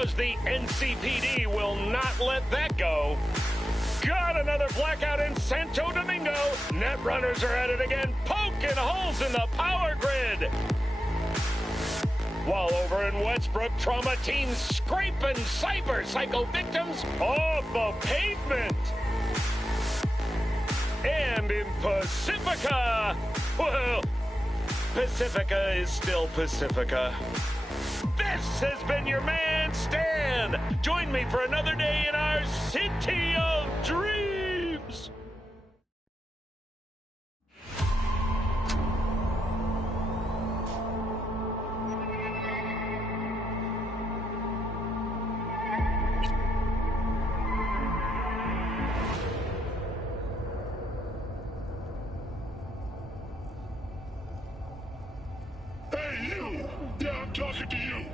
'cause the NCPD will not let that go. Got another blackout in Santo Domingo. Netrunners are at it again, poking holes in the power grid. While over in Westbrook, trauma teams scraping cyber psycho victims off the pavement. And in Pacifica, well, Pacifica is still Pacifica. This has been your man, Stan. Join me for another day in our city of dreams. Hey, you! Yeah, I'm talking to you.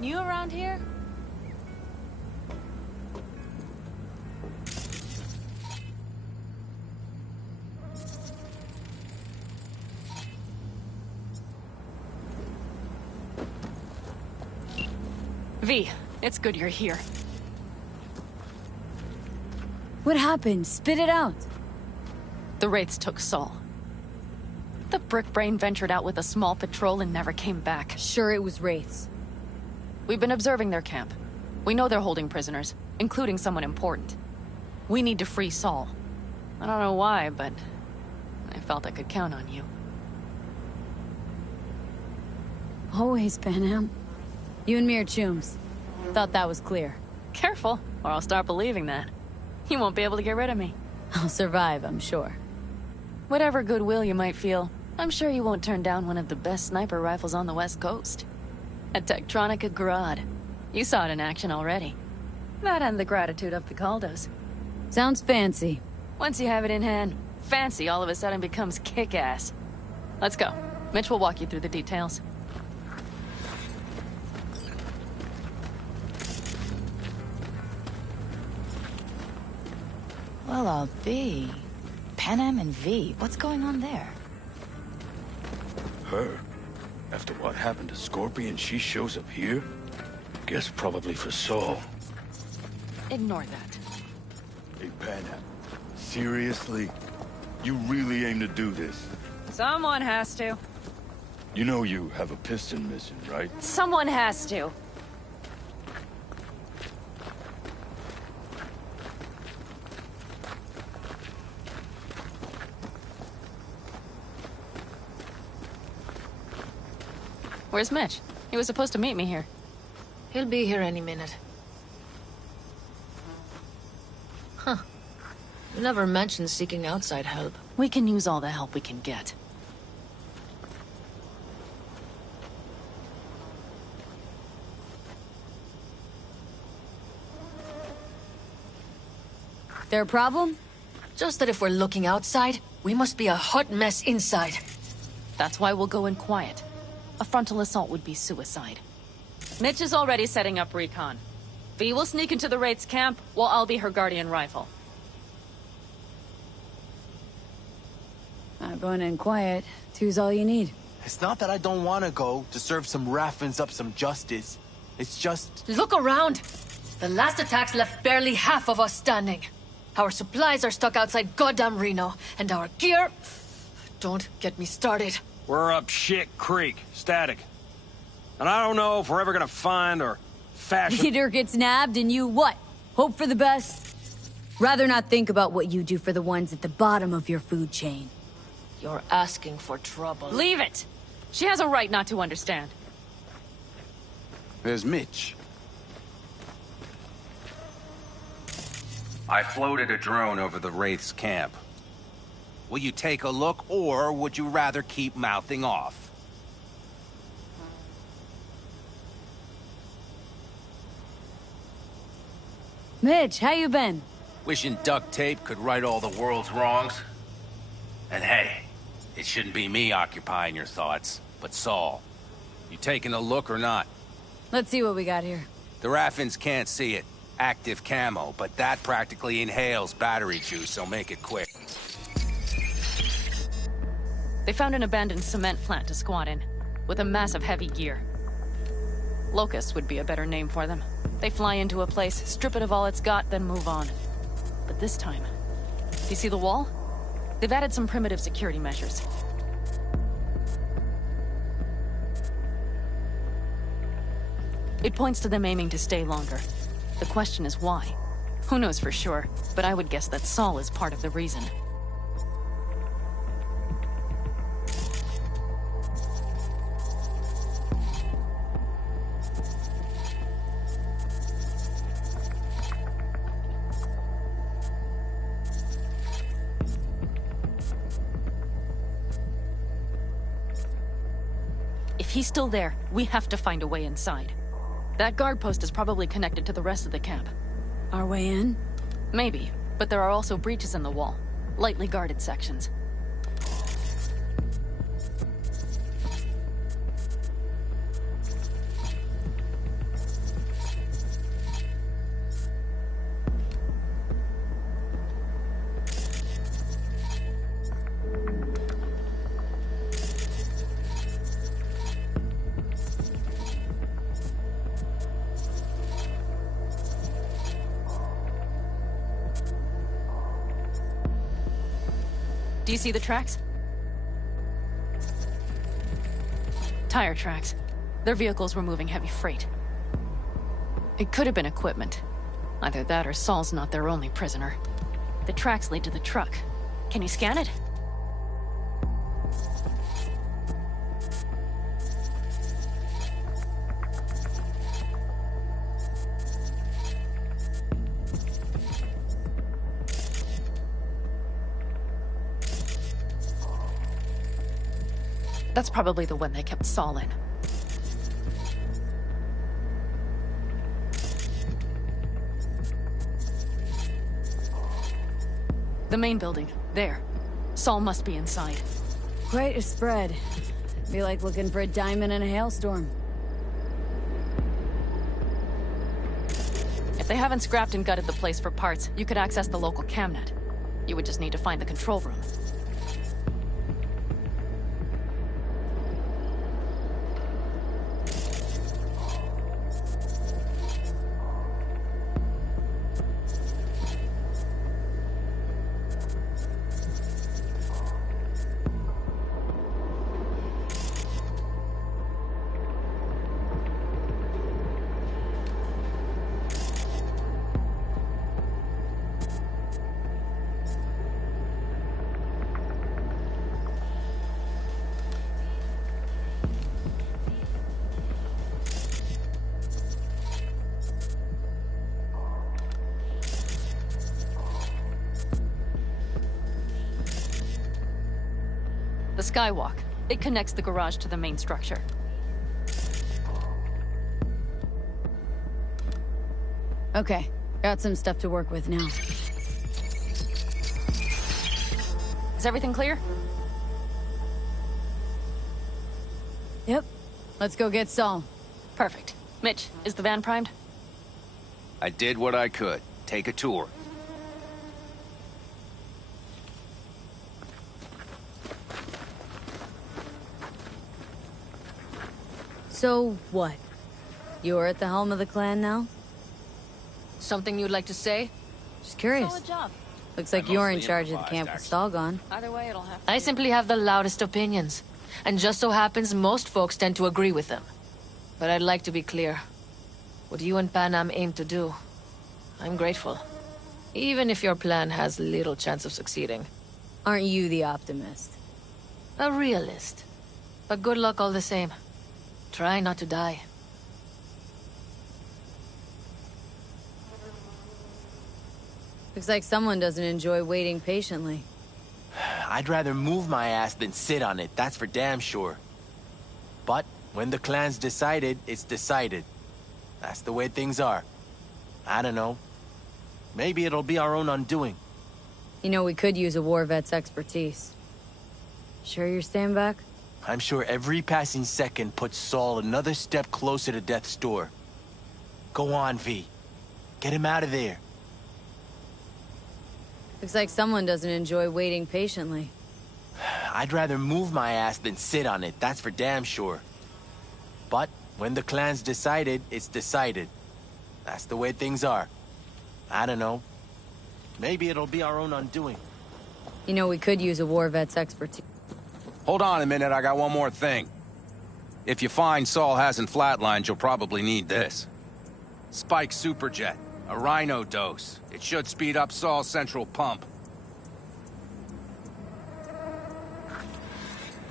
New around here? V, it's good you're here. What happened? Spit it out. The Wraiths took Saul. The Brickbrain ventured out with a small patrol and never came back. Sure, it was Wraiths. We've been observing their camp. We know they're holding prisoners, including someone important. We need to free Saul. I don't know why, but I felt I could count on you. Always, Panam. You and me are chums. Thought that was clear. Careful, or I'll start believing that. You won't be able to get rid of me. I'll survive, I'm sure. Whatever goodwill you might feel, I'm sure you won't turn down one of the best sniper rifles on the West Coast. A Tektronica Grad. You saw it in action already. That and the gratitude of the Caldos. Sounds fancy. Once you have it in hand, fancy all of a sudden becomes kick-ass. Let's go. Mitch will walk you through the details. Well, I'll be. Panam and V, what's going on there? Her? After what happened to Scorpion, she shows up here? Guess probably for Saul. Ignore that. Hey, Panam. Seriously? You really aim to do this? Someone has to. You know you have a piston mission, right? Someone has to. Where's Mitch? He was supposed to meet me here. He'll be here any minute. Huh. You never mentioned seeking outside help. We can use all the help we can get. Their problem? Just that if we're looking outside, we must be a hot mess inside. That's why we'll go in quiet. A frontal assault would be suicide. Mitch is already setting up recon. V will sneak into the Wraith's camp, while I'll be her guardian rifle. Going in quiet. Two's all you need. It's not that I don't want to go to serve some Raffins up some justice. It's just... Look around! The last attacks left barely half of us standing. Our supplies are stuck outside goddamn Reno, and our gear... Don't get me started. We're up shit creek, static. And I don't know if we're ever gonna find or fashion... Leader gets nabbed and you what? Hope for the best? Rather not think about what you do for the ones at the bottom of your food chain. You're asking for trouble. Leave it! She has a right not to understand. There's Mitch. I floated a drone over the Wraith's camp. Will you take a look, or would you rather keep mouthing off? Mitch, how you been? Wishing duct tape could right all the world's wrongs. And hey, it's shouldn't be me occupying your thoughts, but Saul. You taking a look or not? Let's see what we got here. The Raffins can't see it. Active camo, but that practically inhales battery juice, so make it quick. They found an abandoned cement plant to squat in, with a massive heavy gear. Locusts would be a better name for them. They fly into a place, strip it of all it's got, then move on. But this time... Do you see the wall? They've added some primitive security measures. It points to them aiming to stay longer. The question is why? Who knows for sure, but I would guess that Saul is part of the reason. If he's still there, we have to find a way inside. That guard post is probably connected to the rest of the camp. Our way in? Maybe, but there are also breaches in the wall. Lightly guarded sections. Do you see the tracks? Tire tracks. Their vehicles were moving heavy freight. It could have been equipment. Either that or Saul's not their only prisoner. The tracks lead to the truck. Can you scan it? That's probably the one they kept Saul in. The main building. There. Saul must be inside. Quite a spread. Be like looking for a diamond in a hailstorm. If they haven't scrapped and gutted the place for parts, you could access the local camnet. You would just need to find the control room. The skywalk. It connects the garage to the main structure. Okay, got some stuff to work with now. Is everything clear? Yep. Let's go get Saul. Perfect. Mitch, is the van primed? I did what I could. Take a tour. So, what? You're at the helm of the clan now? Something you'd like to say? Just curious. Solid job. Looks like I you're in mostly charge of the improvised, camp with actually. Saul gone. Either way, it'll have to I be- simply have the loudest opinions. And just so happens most folks tend to agree with them. But I'd like to be clear. What you and Panam aim to do, I'm grateful. Even if your plan has little chance of succeeding. Aren't you the optimist? A realist. But good luck all the same. Try not to die. Looks like someone doesn't enjoy waiting patiently. I'd rather move my ass than sit on it, that's for damn sure. But when the clan's decided, it's decided. That's the way things are. I don't know. Maybe it'll be our own undoing. You know, we could use a war vet's expertise. Sure you're staying back? I'm sure every passing second puts Saul another step closer to death's door. Go on, V. Get him out of there. Looks like someone doesn't enjoy waiting patiently. I'd rather move my ass than sit on it, that's for damn sure. But when the clan's decided, it's decided. That's the way things are. I don't know. Maybe it'll be our own undoing. You know, we could use a war vet's expertise. Hold on a minute, I got one more thing. If you find Saul hasn't flatlined, you'll probably need this. Spike Superjet, a Rhino dose. It should speed up Saul's central pump.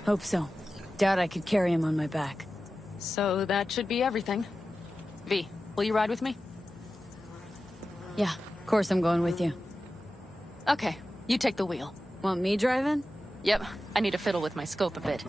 Hope so. Doubt I could carry him on my back. So that should be everything. V, will you ride with me? Yeah, of course I'm going with you. Okay, you take the wheel. Want me driving? Yep, I need to fiddle with my scope a bit.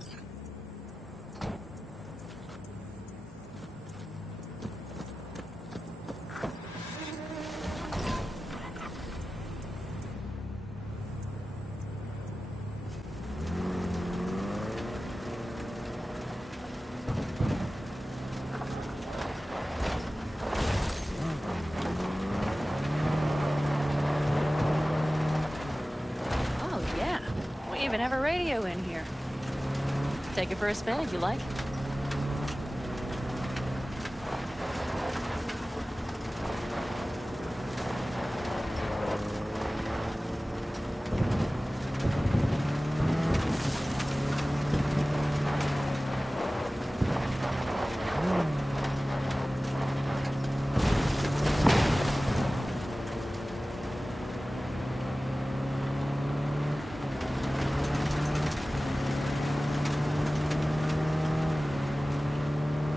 We even have a radio in here. Take it for a spin if you like.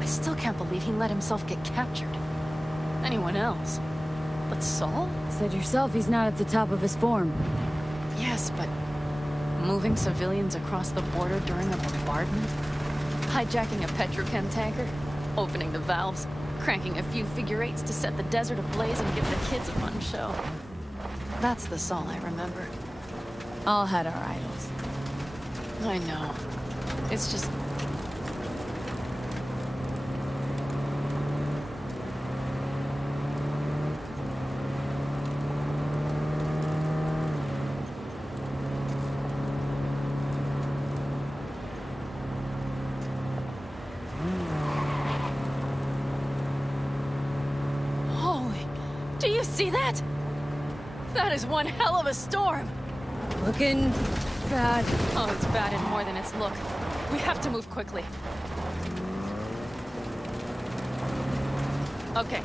Still can't believe he let himself get captured. Anyone else? But Saul? Said yourself he's not at the top of his form. Yes, but moving civilians across the border during a bombardment? Hijacking a petrochem tanker? Opening the valves? Cranking a few figure eights to set the desert ablaze and give the kids a fun show? That's the Saul I remember. All had our idols. I know. It's just... Do you see that? That is one hell of a storm. Looking bad. Oh, it's bad in more than its look. We have to move quickly. Okay.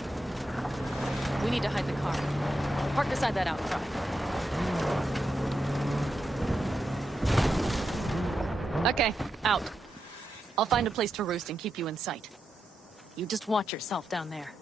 We need to hide the car. Park beside that outcry. Okay, out. I'll find a place to roost and keep you in sight. You just watch yourself down there.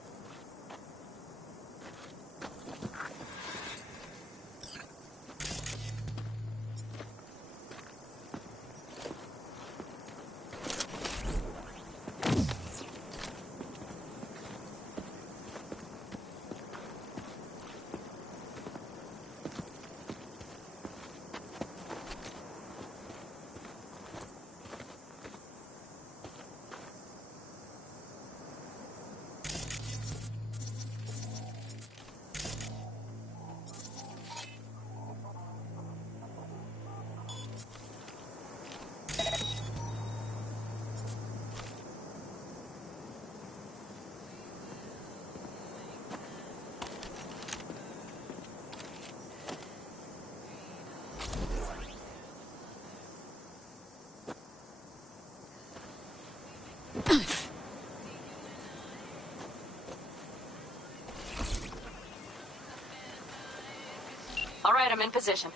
All right, I'm in position.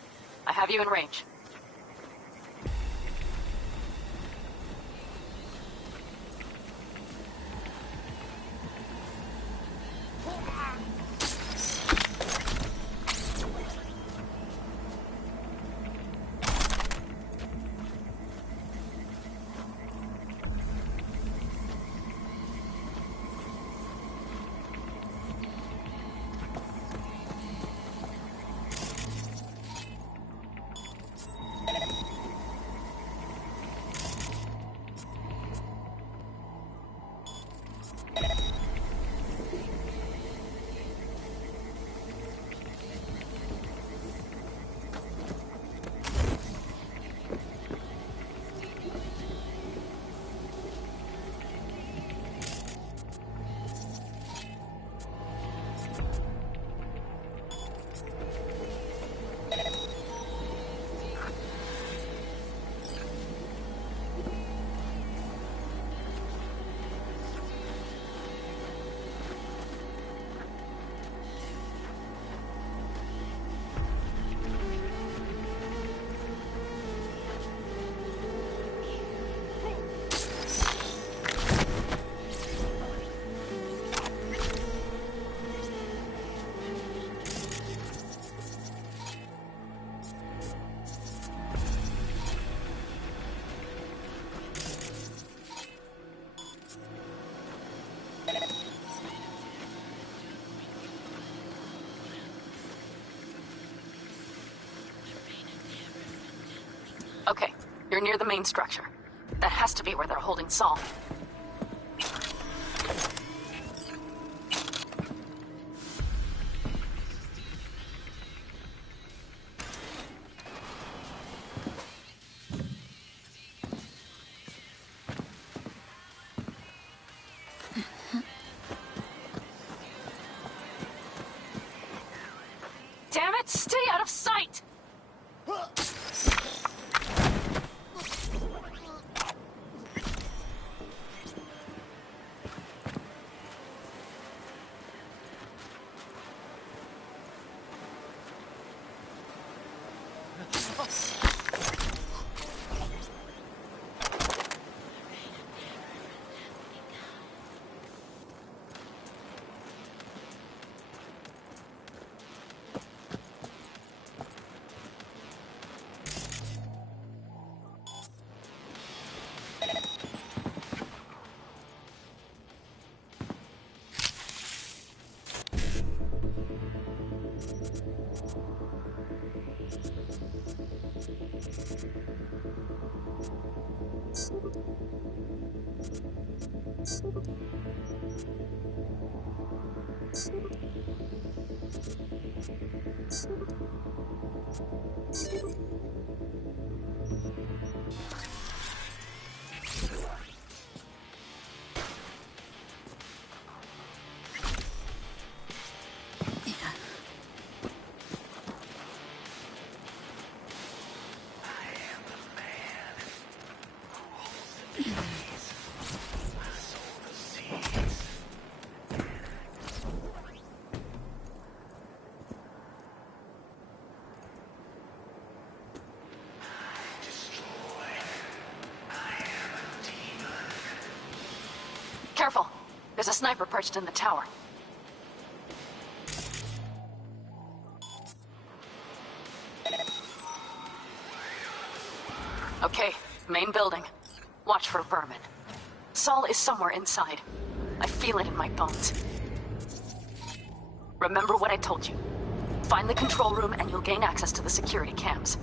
I have you in range. Okay, you're near the main structure. That has to be where they're holding Saul. Damn it, stay out of sight! Careful. There's a sniper perched in the tower. Okay, main building. Watch for vermin. Saul is somewhere inside. I feel it in my bones. Remember what I told you. Find the control room and you'll gain access to the security cams.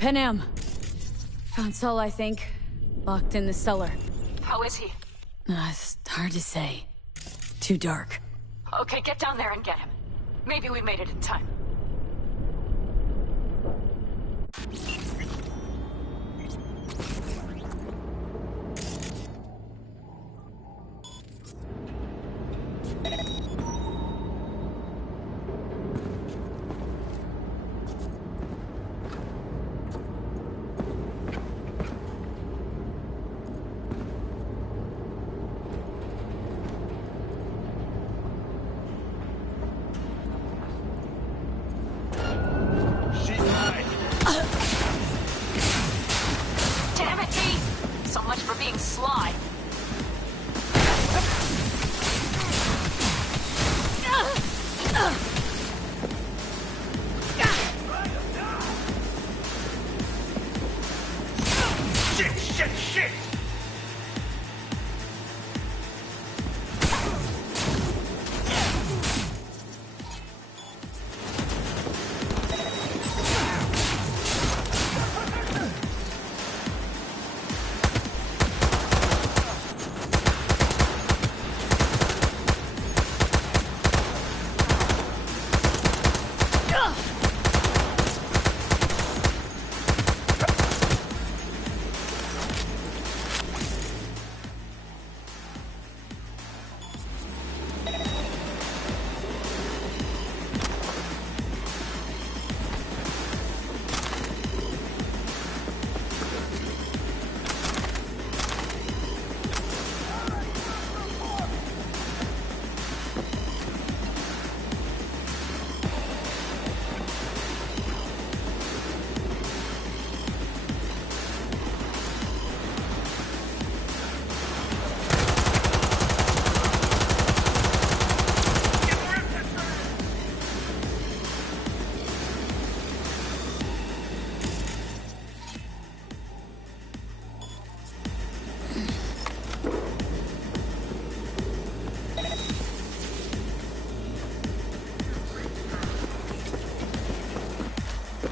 Panam. Found Saul, I think. Locked in the cellar. How is he? It's hard to say. Too dark. Okay, get down there and get him. Maybe we made it in time.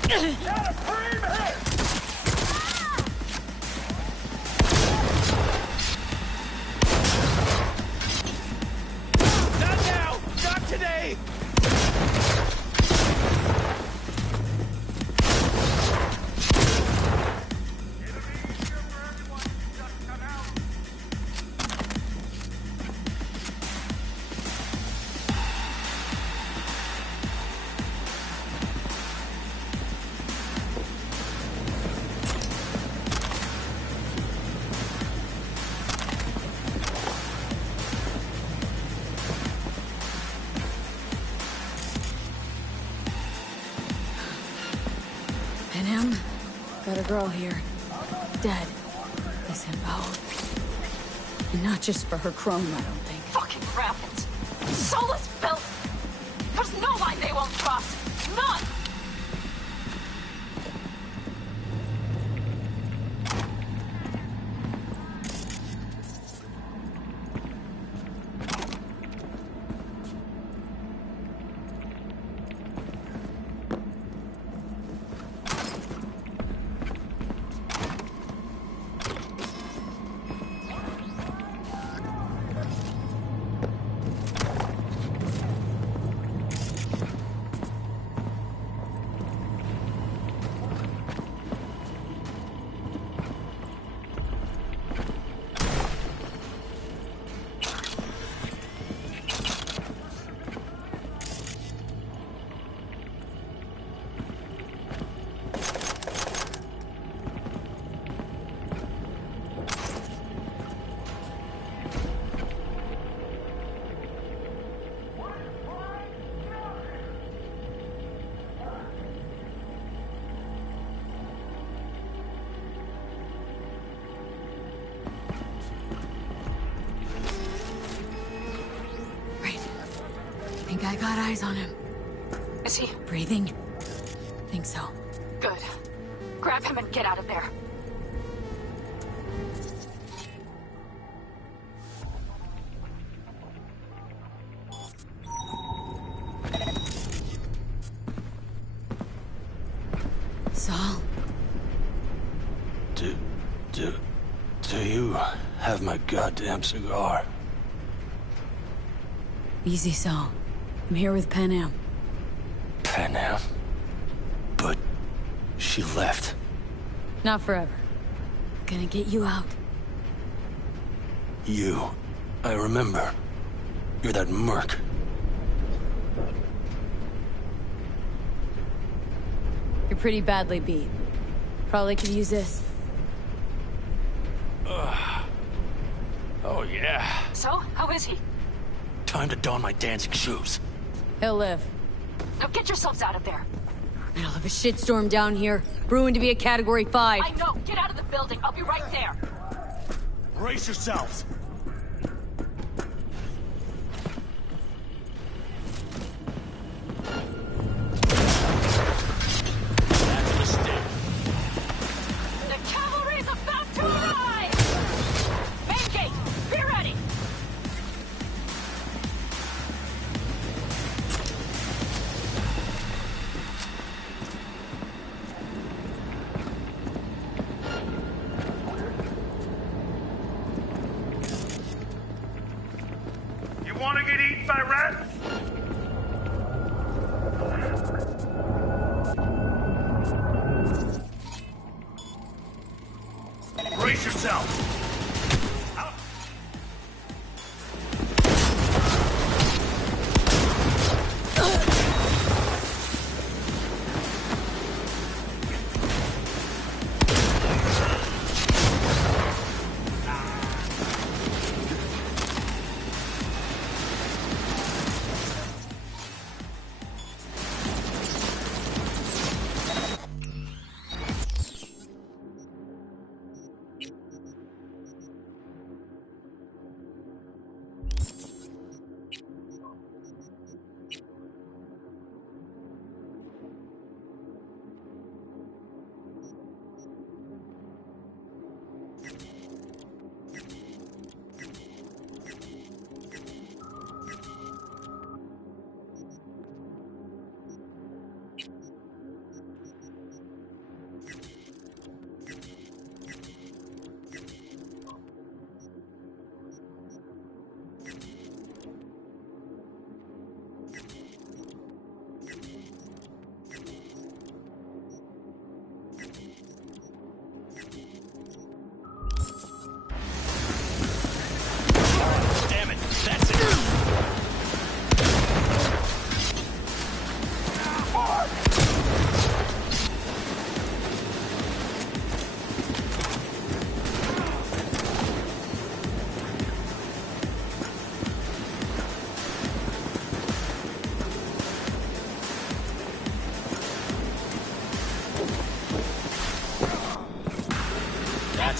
Not now! Not today! And him? Got a girl here. Dead. This info. And not just for her chrome, I don't think. Fucking rabbits. Soulless filth. There's no line they won't cross. None! Think I got eyes on him. Is he? Breathing? Think so. Good. Grab him and get out of there. Saul? Do you have my goddamn cigar? Easy, Saul. I'm here with Panam. Panam? But she left. Not forever. Gonna get you out. You. I remember. You're that merc. You're pretty badly beat. Probably could use this. Oh, yeah. So, how is he? Time to don my dancing shoes. He'll live. Now get yourselves out of there. Middle of a shitstorm down here. Brewing to be a Category 5. I know. Get out of the building. I'll be right there. Brace yourselves. That's a mistake. The cavalry's about to arrive! Main gate, be ready! You want to get eaten by rats? Brace yourself.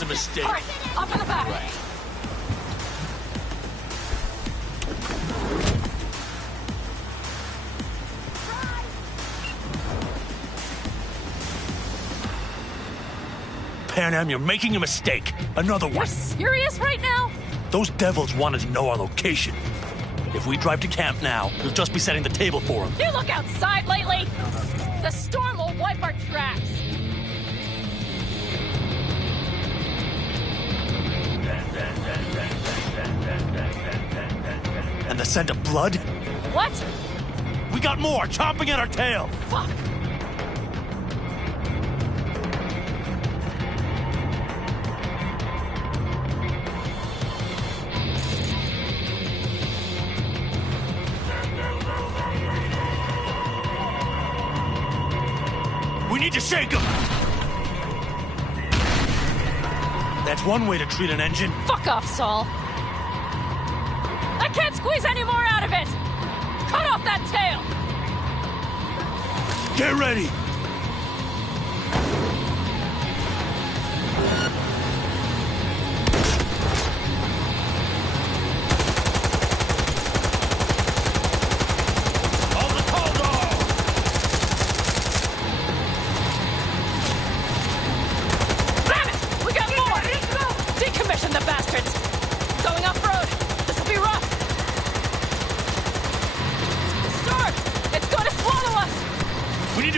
mistake. All right, up in the back. Right. Panam, you're making a mistake. Another You're one. serious right now? Those devils wanted to know our location. If we drive to camp now, we'll just be setting the table for them. You look outside lately? The storm will wipe our tracks. And the scent of blood? What? We got more chomping at our tail. Fuck. We need to shake them. That's one way to treat an engine. Fuck off, Saul. I can't squeeze any more out of it. Cut off that tail. Get ready.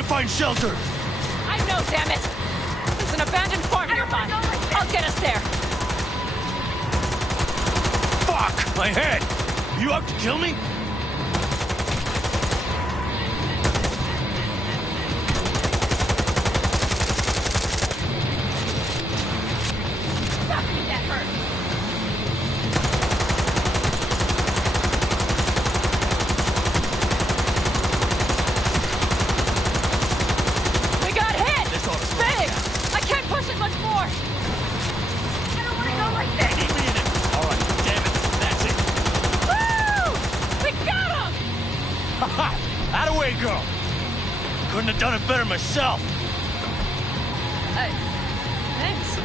Find shelter! I know, damn it! There's an abandoned farm nearby. I'll get us there. Fuck! My head! You out to kill me? Fuck me, that hurt. Much more! I don't want to go like this! Keep me in it! Alright, damn it, that's it! Woo! We got him! Haha! That-a-way, girl! Couldn't have done it better myself! Thanks.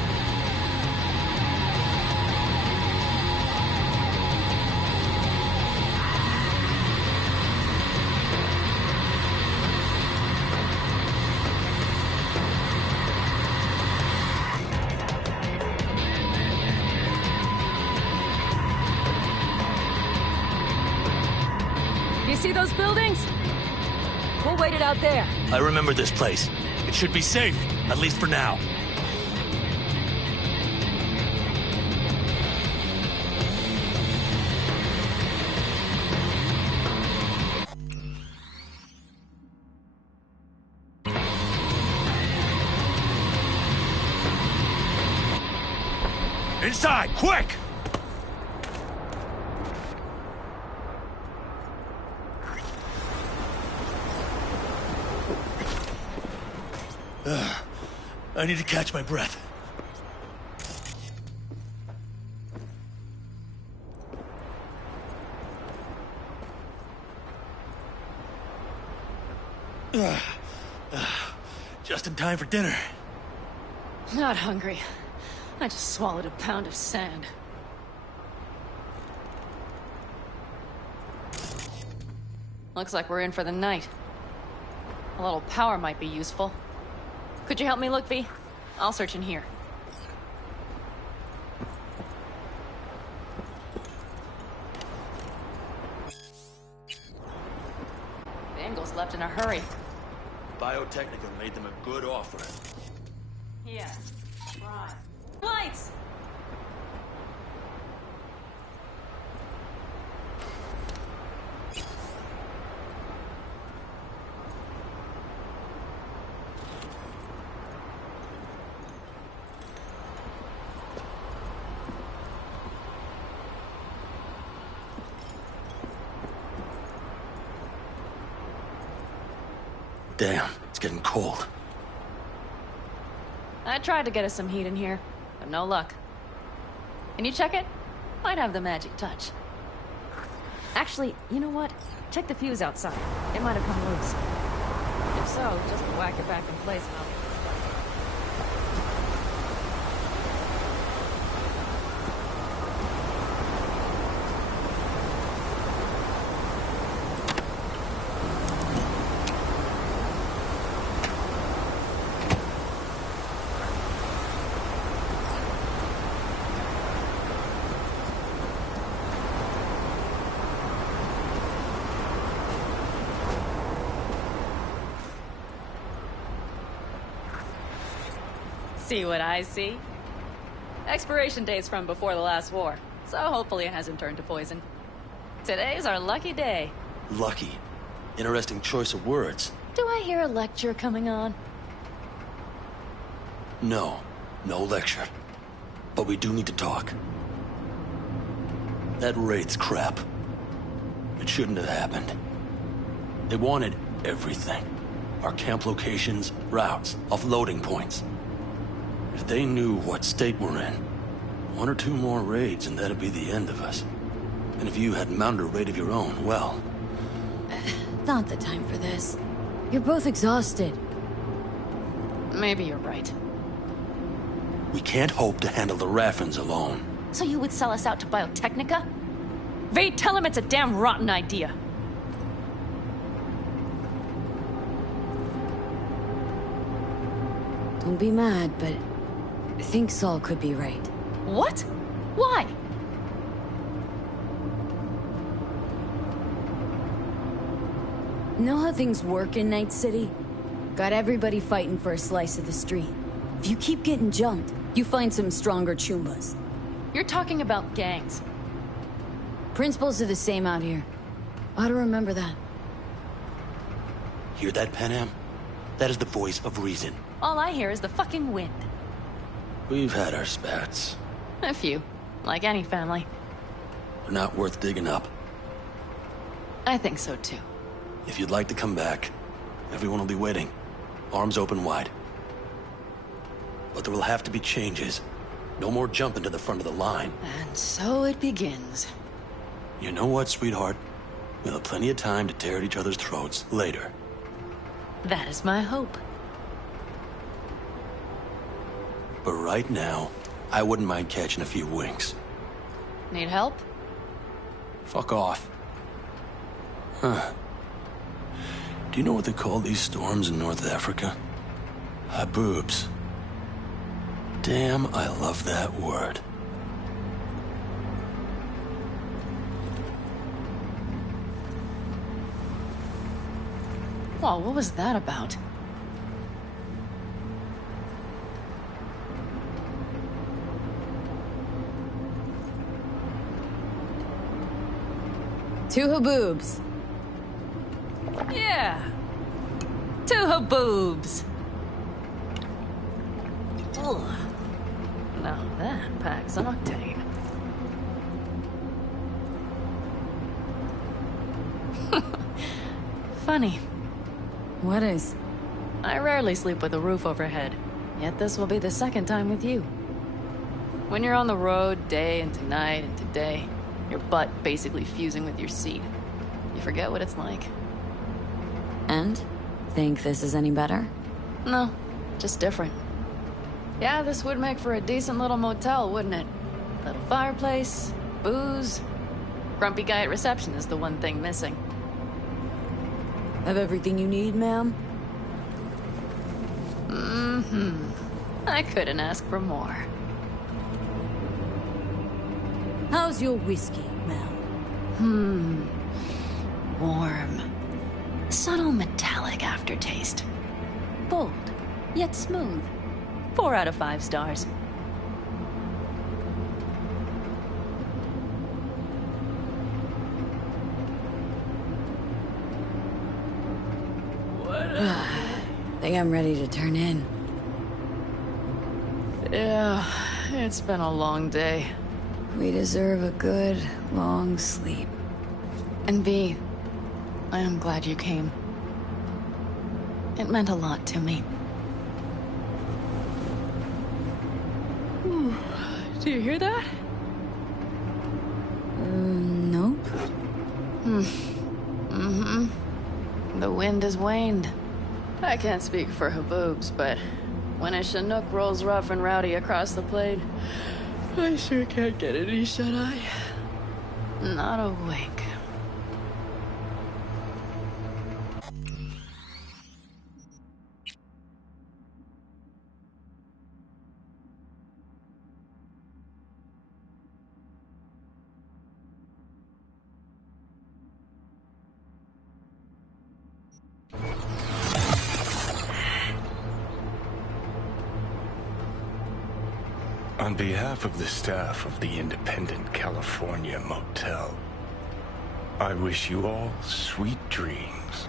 See those buildings? We'll wait it out there. I remember this place. It should be safe, at least for now. Inside, quick! I need to catch my breath. Just in time for dinner. Not hungry. I just swallowed a pound of sand. Looks like we're in for the night. A little power might be useful. Could you help me look, V? I'll search in here. Bengals left in a hurry. Biotechnica made them a good offer. Yeah. Right. Lights! Damn, it's getting cold. I tried to get us some heat in here, but no luck. Can you check it? Might have the magic touch. Actually, you know what? Check the fuse outside. It might have come loose. If so, just whack it back in place and I'll... See what I see? Expiration date's from before the last war, so hopefully it hasn't turned to poison. Today's our lucky day. Lucky. Interesting choice of words. Do I hear a lecture coming on? No. No lecture. But we do need to talk. That Wraith's crap. It shouldn't have happened. They wanted everything. Our camp locations, routes, offloading points. If they knew what state we're in, 1 or 2 more raids and that'd be the end of us. And if you had mounted a raid of your own, well... Not the time for this. You're both exhausted. Maybe you're right. We can't hope to handle the Raffens alone. So you would sell us out to Biotechnica? Vade, tell him it's a damn rotten idea. Don't be mad, but I think Saul could be right. What? Why? Know how things work in Night City? Got everybody fighting for a slice of the street. If you keep getting jumped, you find some stronger Chumbas. You're talking about gangs. Principles are the same out here. Ought to remember that. Hear that, Panam? That is the voice of reason. All I hear is the fucking wind. We've had our spats. A few. Like any family. They're not worth digging up. I think so too. If you'd like to come back, everyone will be waiting. Arms open wide. But there will have to be changes. No more jumping to the front of the line. And so it begins. You know what, sweetheart? We'll have plenty of time to tear at each other's throats later. That is my hope. But right now, I wouldn't mind catching a few winks. Need help? Fuck off. Huh. Do you know what they call these storms in North Africa? Haboobs. Damn, I love that word. Whoa, what was that about? Two haboobs. Yeah. 2 haboobs. Ugh. Now that packs octane. Funny. What is? I rarely sleep with a roof overhead, yet this will be the second time with you. When you're on the road day into night into day, your butt basically fusing with your seat, you forget what it's like. And? Think this is any better? No, just different. Yeah, this would make for a decent little motel, wouldn't it? Little fireplace, booze. Grumpy guy at reception is the one thing missing. Have everything you need, ma'am? Mm-hmm. I couldn't ask for more. How's your whiskey, ma'am? Warm. Subtle metallic aftertaste. Bold, yet smooth. 4 out of 5 stars. Think I'm ready to turn in. Yeah, it's been a long day. We deserve a good, long sleep. And V, I am glad you came. It meant a lot to me. Do you hear that? Nope. The wind has waned. I can't speak for Haboobs, but when a Chinook rolls rough and rowdy across the plain, I sure can't get any shut-eye. Not a wink. On behalf of the staff of the Independent California Motel, I wish you all sweet dreams.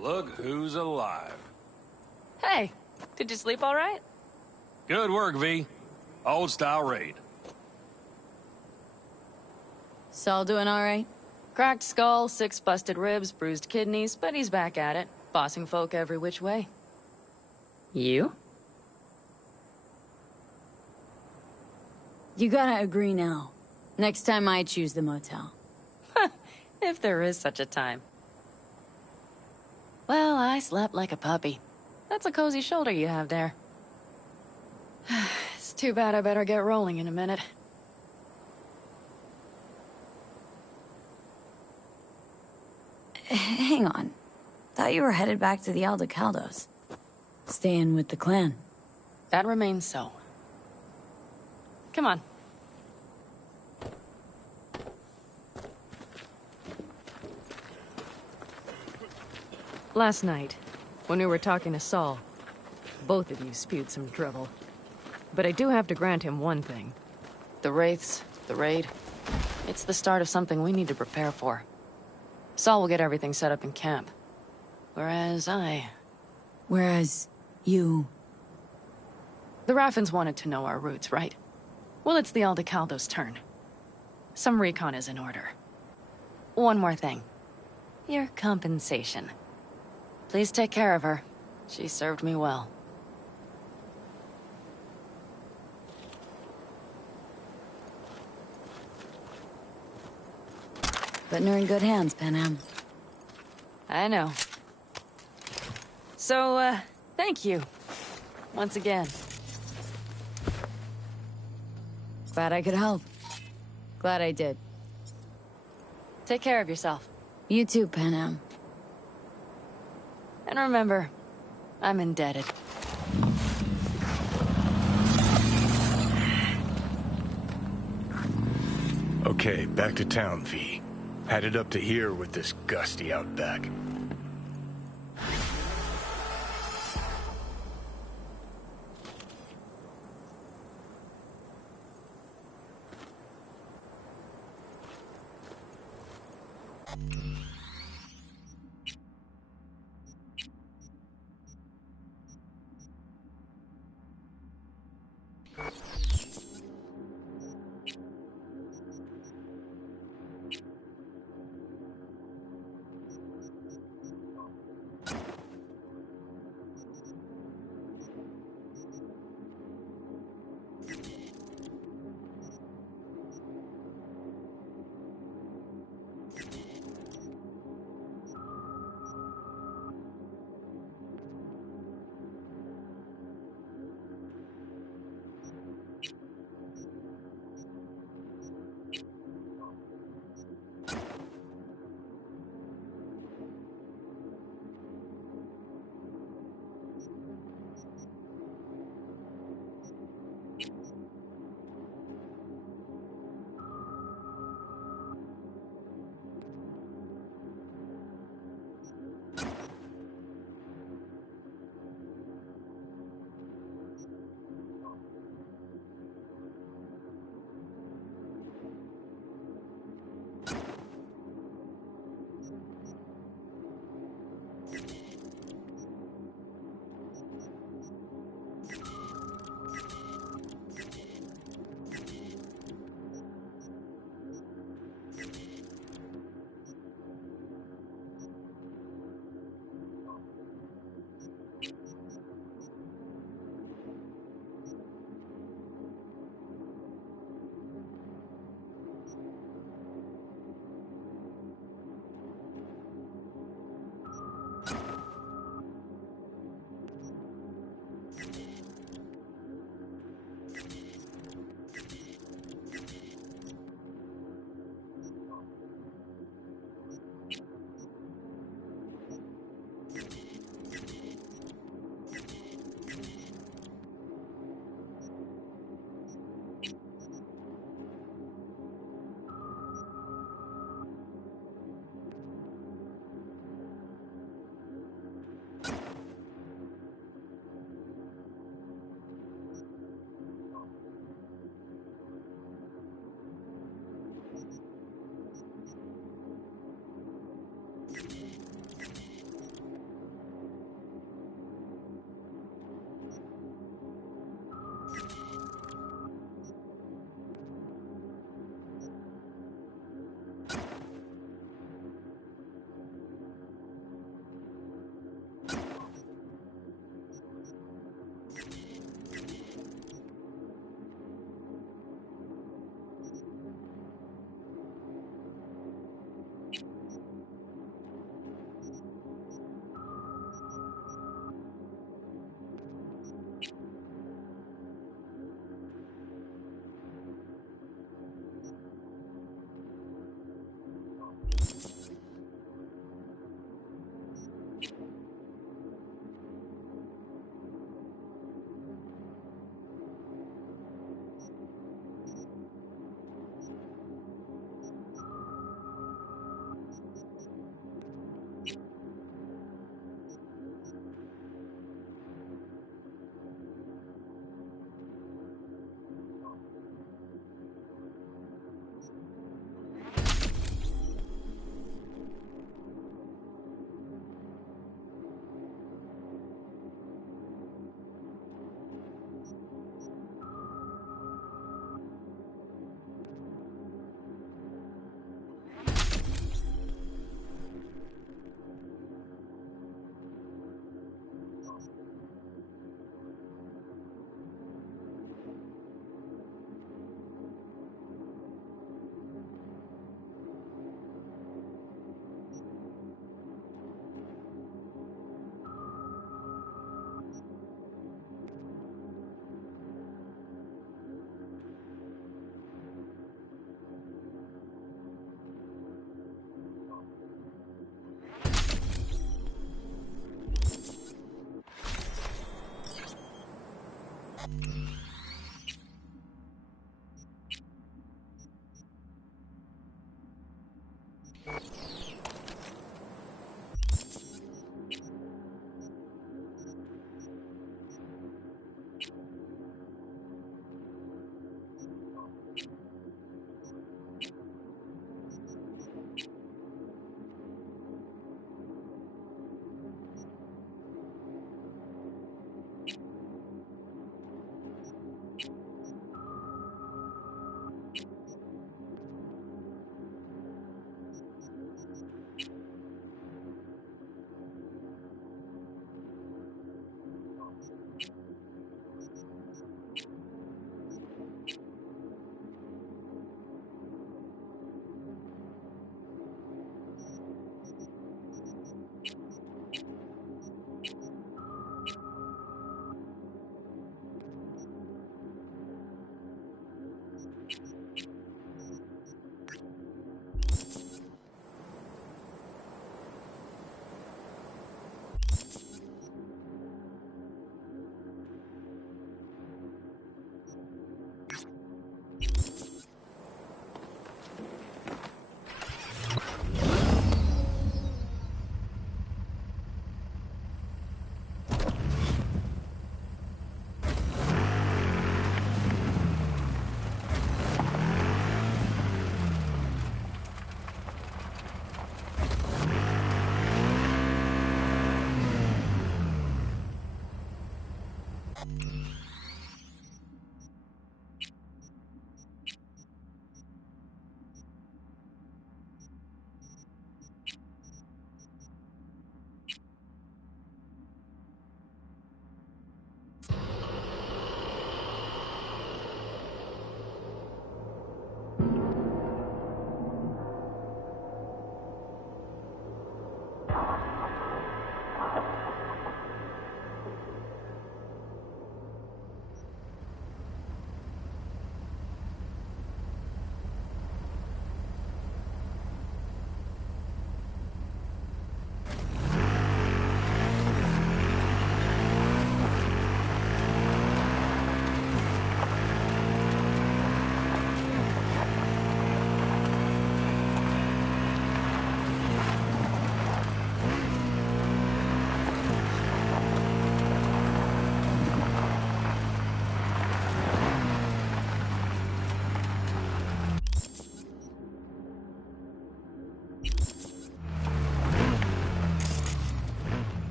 Look who's alive. Hey, did you sleep all right? Good work, V. Old style raid. Saul doing all right? Cracked skull, 6 busted ribs, bruised kidneys, but he's back at it, bossing folk every which way. You? You gotta agree now. Next time I choose the motel. If there is such a time. Well, I slept like a puppy. That's a cozy shoulder you have there. It's too bad I better get rolling in a minute. Hang on. Thought you were headed back to the Aldecaldos. Staying with the clan. That remains so. Come on. Last night, when we were talking to Saul, both of you spewed some drivel. But I do have to grant him one thing. The Wraiths, the raid, it's the start of something we need to prepare for. Saul will get everything set up in camp. Whereas you... The Raffins wanted to know our routes, right? Well, it's the Aldecaldos' turn. Some recon is in order. One more thing. Your compensation. Please take care of her. She served me well. Putting her in good hands, Panam. I know. So, thank you. Once again. Glad I could help. Glad I did. Take care of yourself. You too, Panam. And remember, I'm indebted. Okay, back to town, V. Headed up to here with this gusty outback.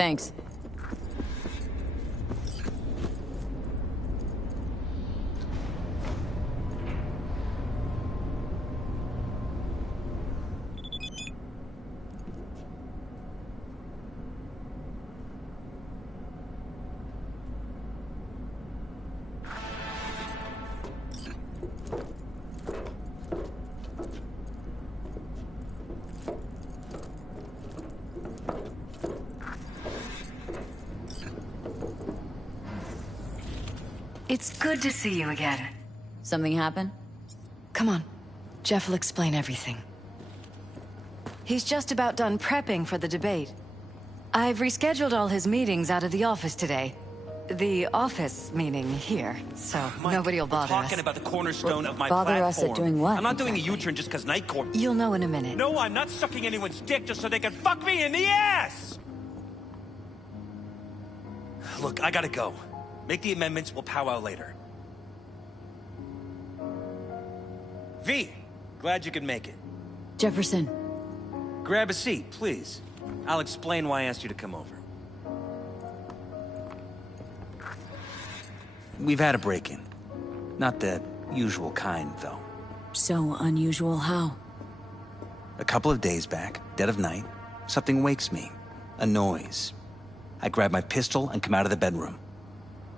Thanks. It's good to see you again. Something happen? Come on. Jeff will explain everything. He's just about done prepping for the debate. I've rescheduled all his meetings out of the office today. The office meaning here, so Mike, nobody will bother we're talking us. about the cornerstone of my Bother platform. us at doing what, I'm not doing a exactly? U-turn just because Night Court... You'll know in a minute. No, I'm not sucking anyone's dick just so they can fuck me in the ass! Look, I gotta go. Make the amendments, we'll powwow later. V, glad you could make it. Jefferson. Grab a seat, please. I'll explain why I asked you to come over. We've had a break-in. Not the usual kind, though. So unusual how? A couple of days back, dead of night, something wakes me. A noise. I grab my pistol and come out of the bedroom.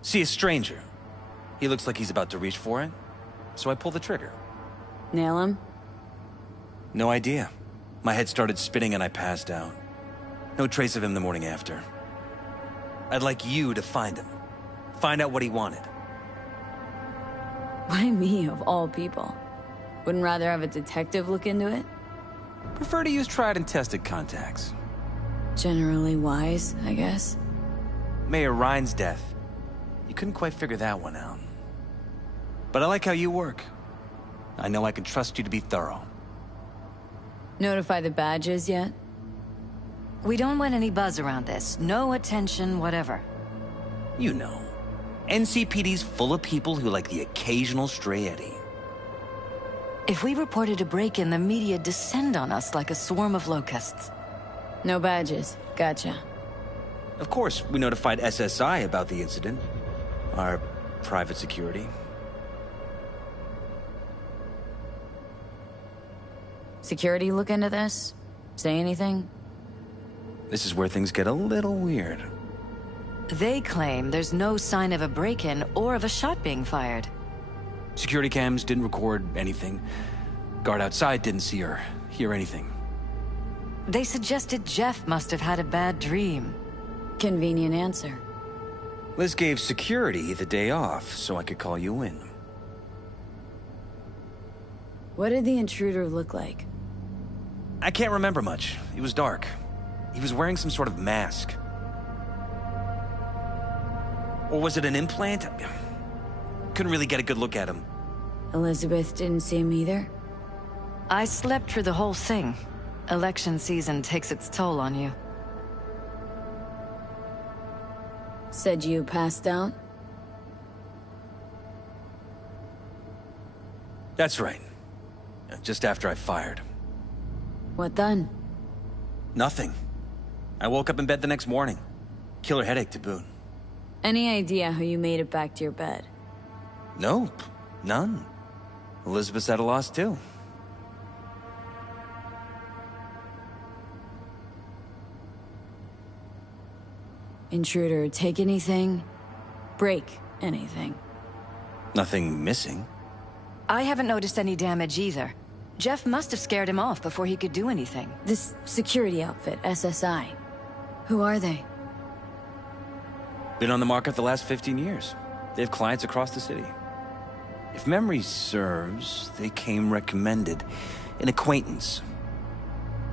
See a stranger. He looks like he's about to reach for it, so I pull the trigger. Nail him? No idea. My head started spinning and I passed out. No trace of him the morning after. I'd like you to find him. Find out what he wanted. Why me, of all people? Wouldn't rather have a detective look into it? Prefer to use tried and tested contacts. Generally wise, I guess. Mayor Ryan's death. You couldn't quite figure that one out. But I like how you work. I know I can trust you to be thorough. Notify the badges yet? We don't want any buzz around this. No attention, whatever. You know. NCPD's full of people who like the occasional stray eddy. If we reported a break-in, the media descend on us like a swarm of locusts. No badges. Gotcha. Of course, we notified SSI about the incident. Our private security. Security look into this? Say anything? This is where things get a little weird. They claim there's no sign of a break-in or of a shot being fired. Security cams didn't record anything. Guard outside didn't see or hear anything. They suggested Jeff must have had a bad dream. Convenient answer. Liz gave security the day off so I could call you in. What did the intruder look like? I can't remember much. It was dark. He was wearing some sort of mask. Or was it an implant? Couldn't really get a good look at him. Elizabeth didn't see him either? I slept through the whole thing. Election season takes its toll on you. Said you passed out? That's right. Just after I fired. What then? Nothing. I woke up in bed the next morning. Killer headache to boot. Any idea how you made it back to your bed? Nope. None. Elizabeth's at a loss too. Intruder take anything? Break anything? Nothing missing. I haven't noticed any damage either. Jeff must have scared him off before he could do anything. This security outfit, SSI. Who are they? Been on the market the last 15 years. They have clients across the city. If memory serves, they came recommended. An acquaintance.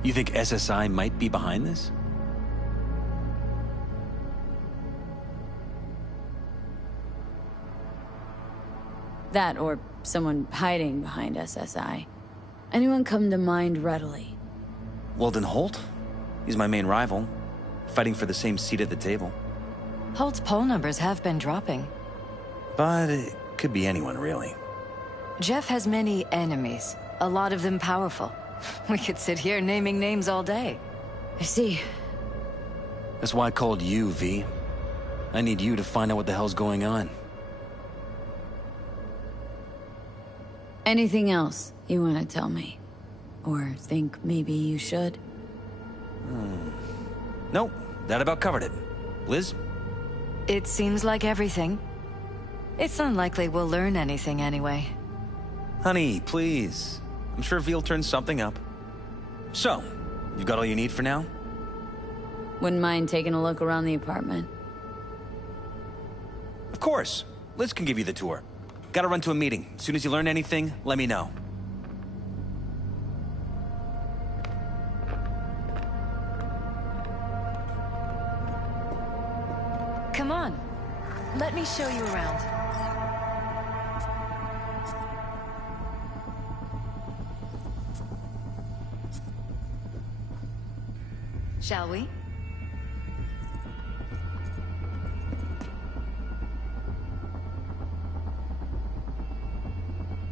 You think SSI might be behind this? That or someone hiding behind SSI. Anyone come to mind readily? Weldon Holt? He's my main rival. Fighting for the same seat at the table. Holt's poll numbers have been dropping. But it could be anyone, really. Jeff has many enemies, a lot of them powerful. We could sit here naming names all day. I see. That's why I called you, V. I need you to find out what the hell's going on. Anything else you want to tell me? Or think maybe you should? Nope, that about covered it. Liz? It seems like everything. It's unlikely we'll learn anything anyway. Honey, please. I'm sure V'll turn something up. So, you got all you need for now? Wouldn't mind taking a look around the apartment. Of course. Liz can give you the tour. Gotta run to a meeting. As soon as you learn anything, let me know. Come on. Let me show you around. Shall we?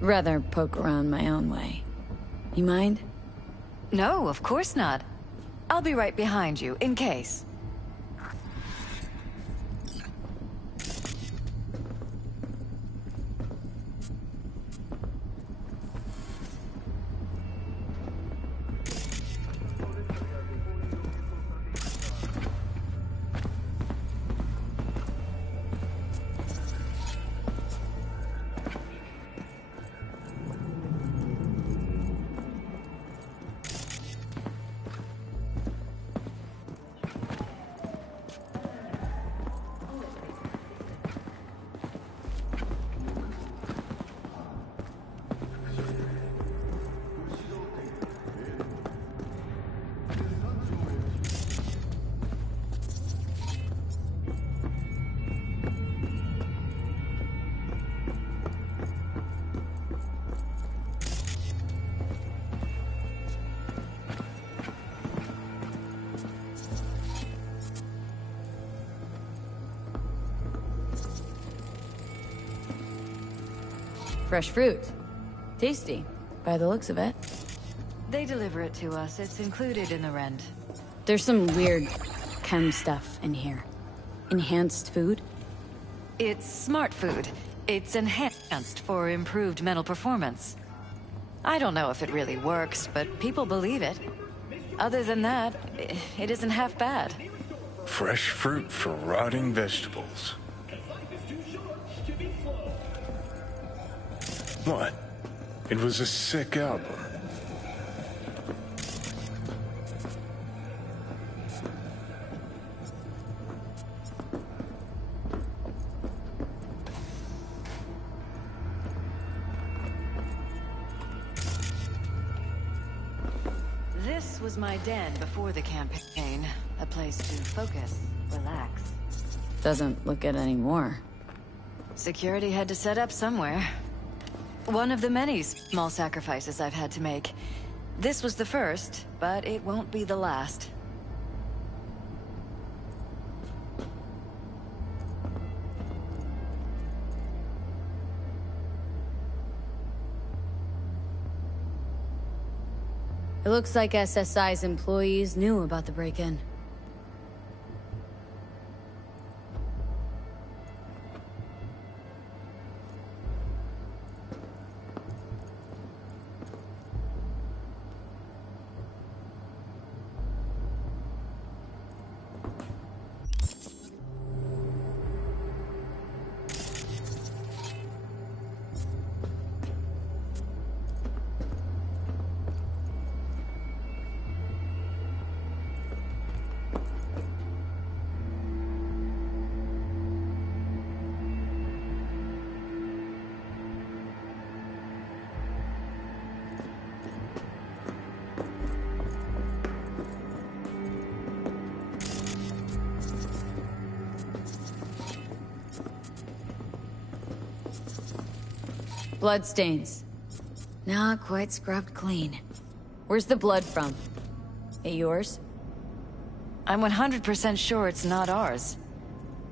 Rather poke around my own way. You mind? No, of course not. I'll be right behind you, in case. Fresh fruit. Tasty, by the looks of it. They deliver it to us. It's included in the rent. There's some weird chem stuff in here. Enhanced food? It's smart food. It's enhanced for improved mental performance. I don't know if it really works, but people believe it. Other than that, it isn't half bad. Fresh fruit for rotting vegetables. What? It was a sick album. This was my den before the campaign. A place to focus, relax. Doesn't look it anymore. Security had to set up somewhere. One of the many small sacrifices I've had to make. This was the first, but it won't be the last. It looks like SSI's employees knew about the break-in. Bloodstains. Not quite scrubbed clean. Where's the blood from? It yours? I'm 100% sure it's not ours.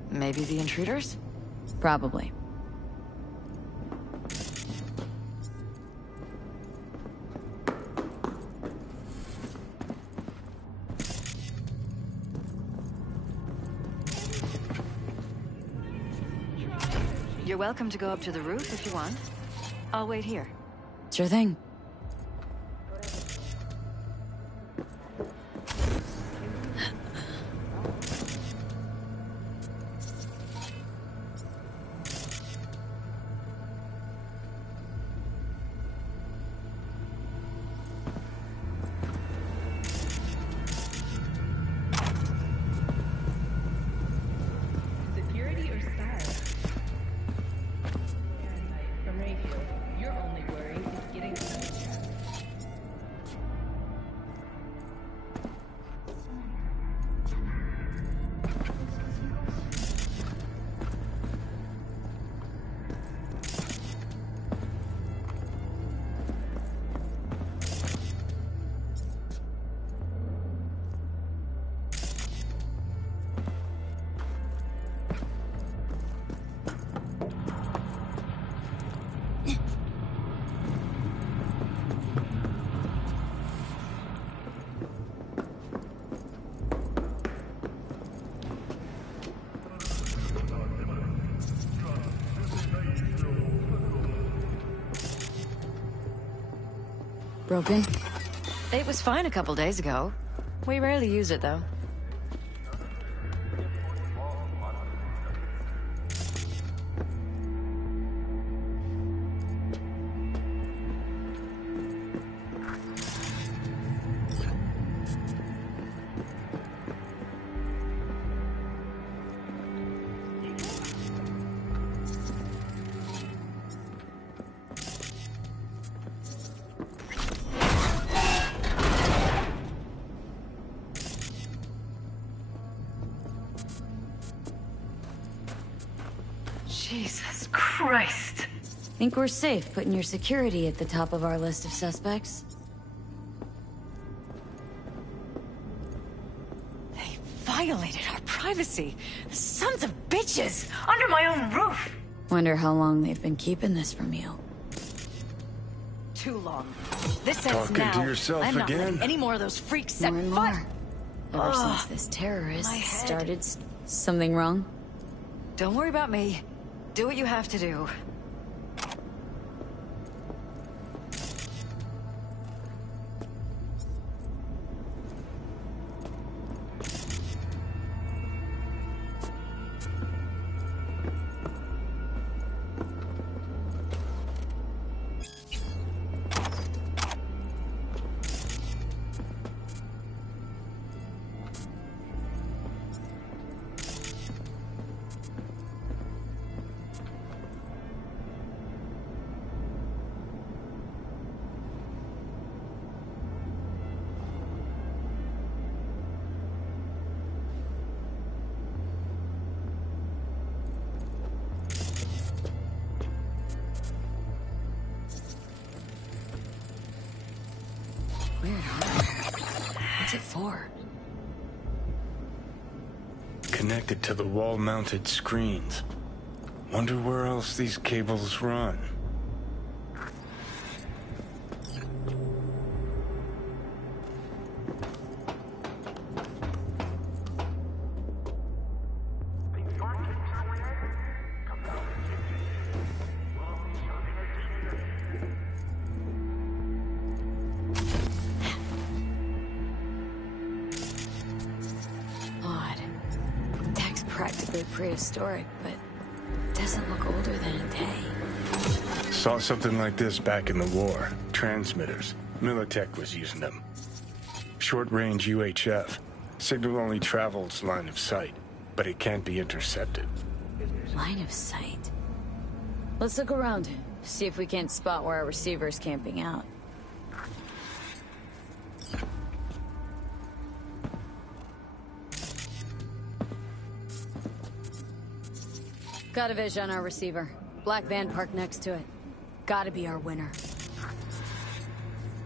Maybe the intruders? Probably. You're welcome to go up to the roof if you want. I'll wait here. Sure thing. Security or style? From Rachel, your only worry is getting another chance. Broken? It was fine a couple days ago. We rarely use it, though. Jesus Christ. Think we're safe putting your security at the top of our list of suspects? They violated our privacy. The sons of bitches! Under my own roof! Wonder how long they've been keeping this from you. Too long. This ends Talking now. to yourself I'm not again? letting any more of those freaks set More and foot. more. Ever since this terrorist my head. started something wrong? Don't worry about me. Do what you have to do. Weird hardware. What's it for? Connected to the wall-mounted screens. Wonder where else these cables run. Odd. Tech's practically prehistoric, but doesn't look older than a day. Saw something like this back in the war. Transmitters. Militech was using them. Short-range UHF. Signal only travels line of sight, but it can't be intercepted. Line of sight. Let's look around. See if we can't spot where our receiver's camping out. Got a vision on our receiver. Black van parked next to it. Gotta be our winner.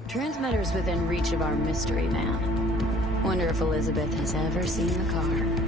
Transmitter's within reach of our mystery man. Wonder if Elizabeth has ever seen the car.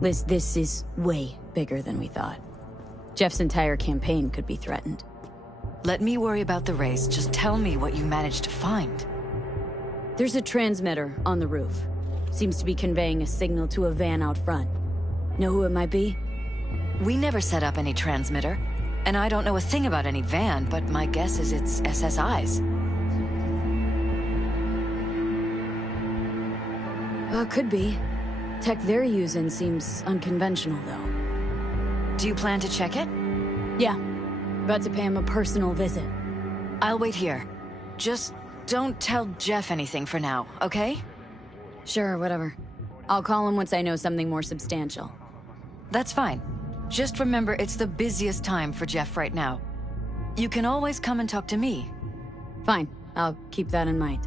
Liz, this is way bigger than we thought. Jeff's entire campaign could be threatened. Let me worry about the race. Just tell me what you managed to find. There's a transmitter on the roof. Seems to be conveying a signal to a van out front. Know who it might be? We never set up any transmitter. And I don't know a thing about any van, but my guess is it's SSI's. Could be. Tech they're using seems unconventional, though. Do you plan to check it? Yeah. About to pay him a personal visit. I'll wait here. Just don't tell Jeff anything for now, okay? Sure, whatever. I'll call him once I know something more substantial. That's fine. Just remember it's the busiest time for Jeff right now. You can always come and talk to me. Fine. I'll keep that in mind.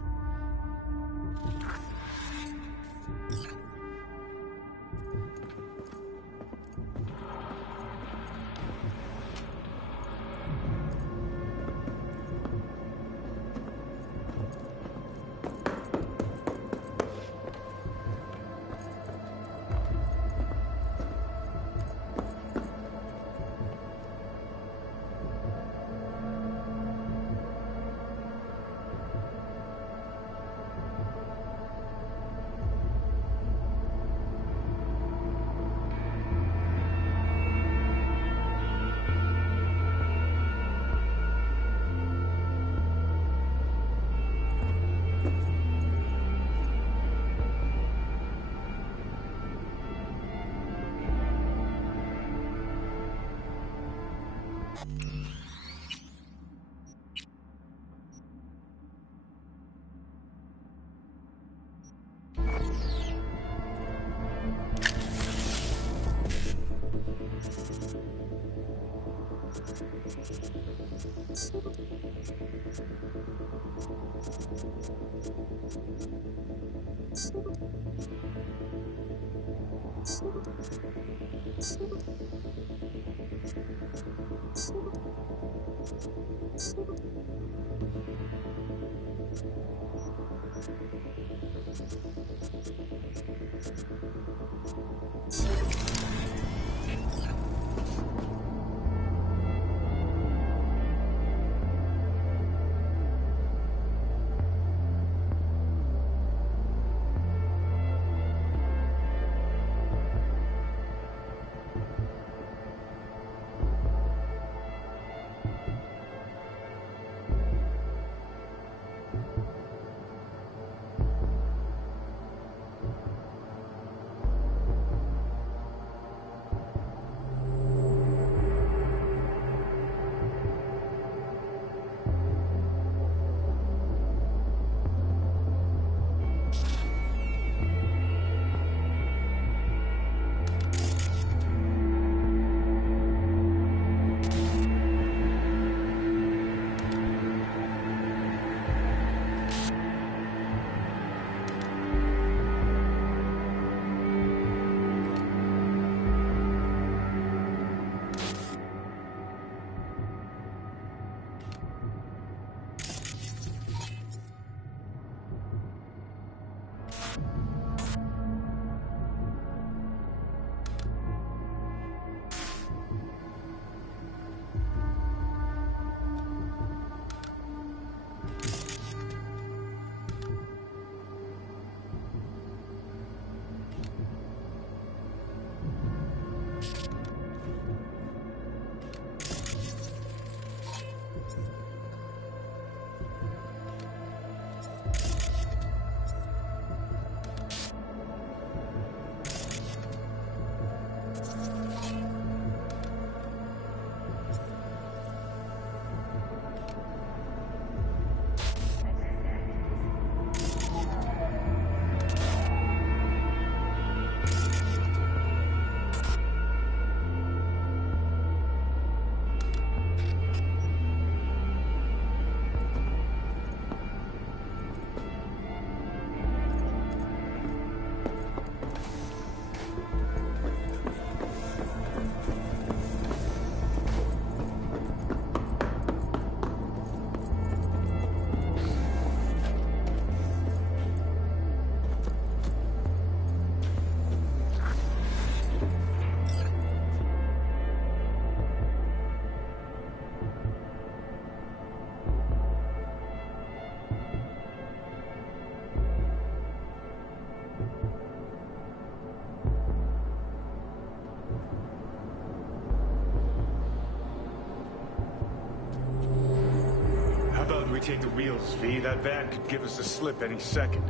rotate the wheels, V. That van could give us a slip any second.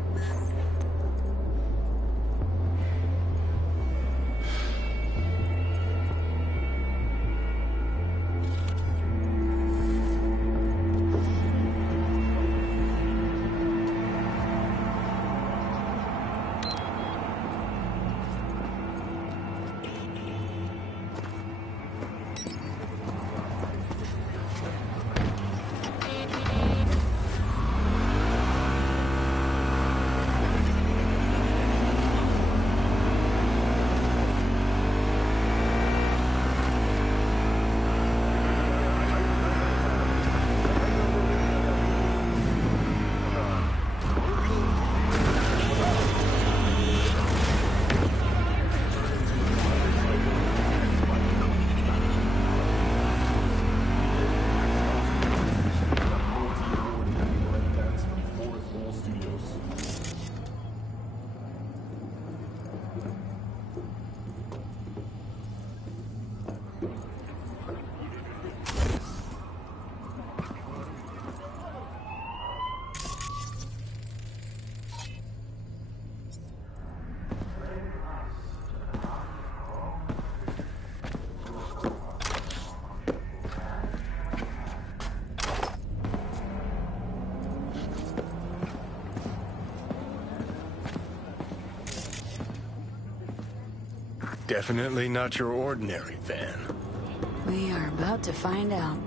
Definitely not your ordinary van. We are about to find out.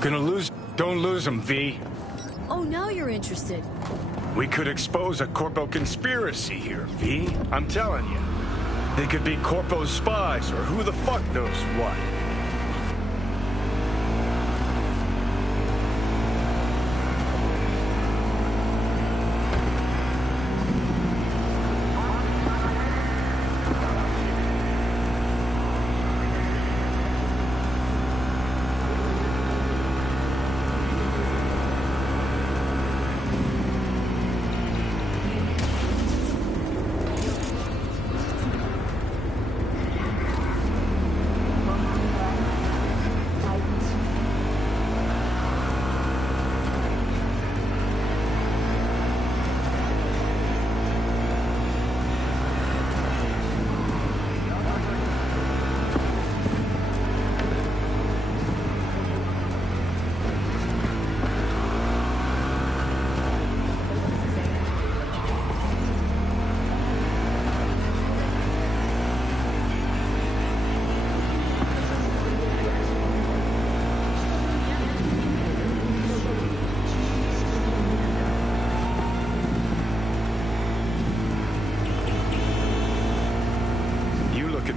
Gonna lose... Don't lose him, V. Oh, now you're interested. We could expose a Corpo conspiracy here, V. I'm telling you. They could be Corpo's spies, or who the fuck knows what.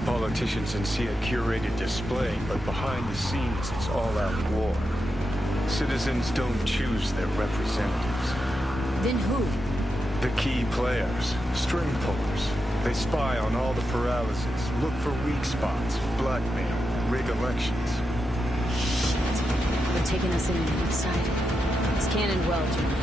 Politicians and see a curated display, but behind the scenes it's all-out war. Citizens don't choose their representatives. Then who? The key players, string pullers. They spy on all the paralysis, look for weak spots, blackmail, rig elections. Shit. They're taking us in on the inside. It's Cannon well, Jimmy.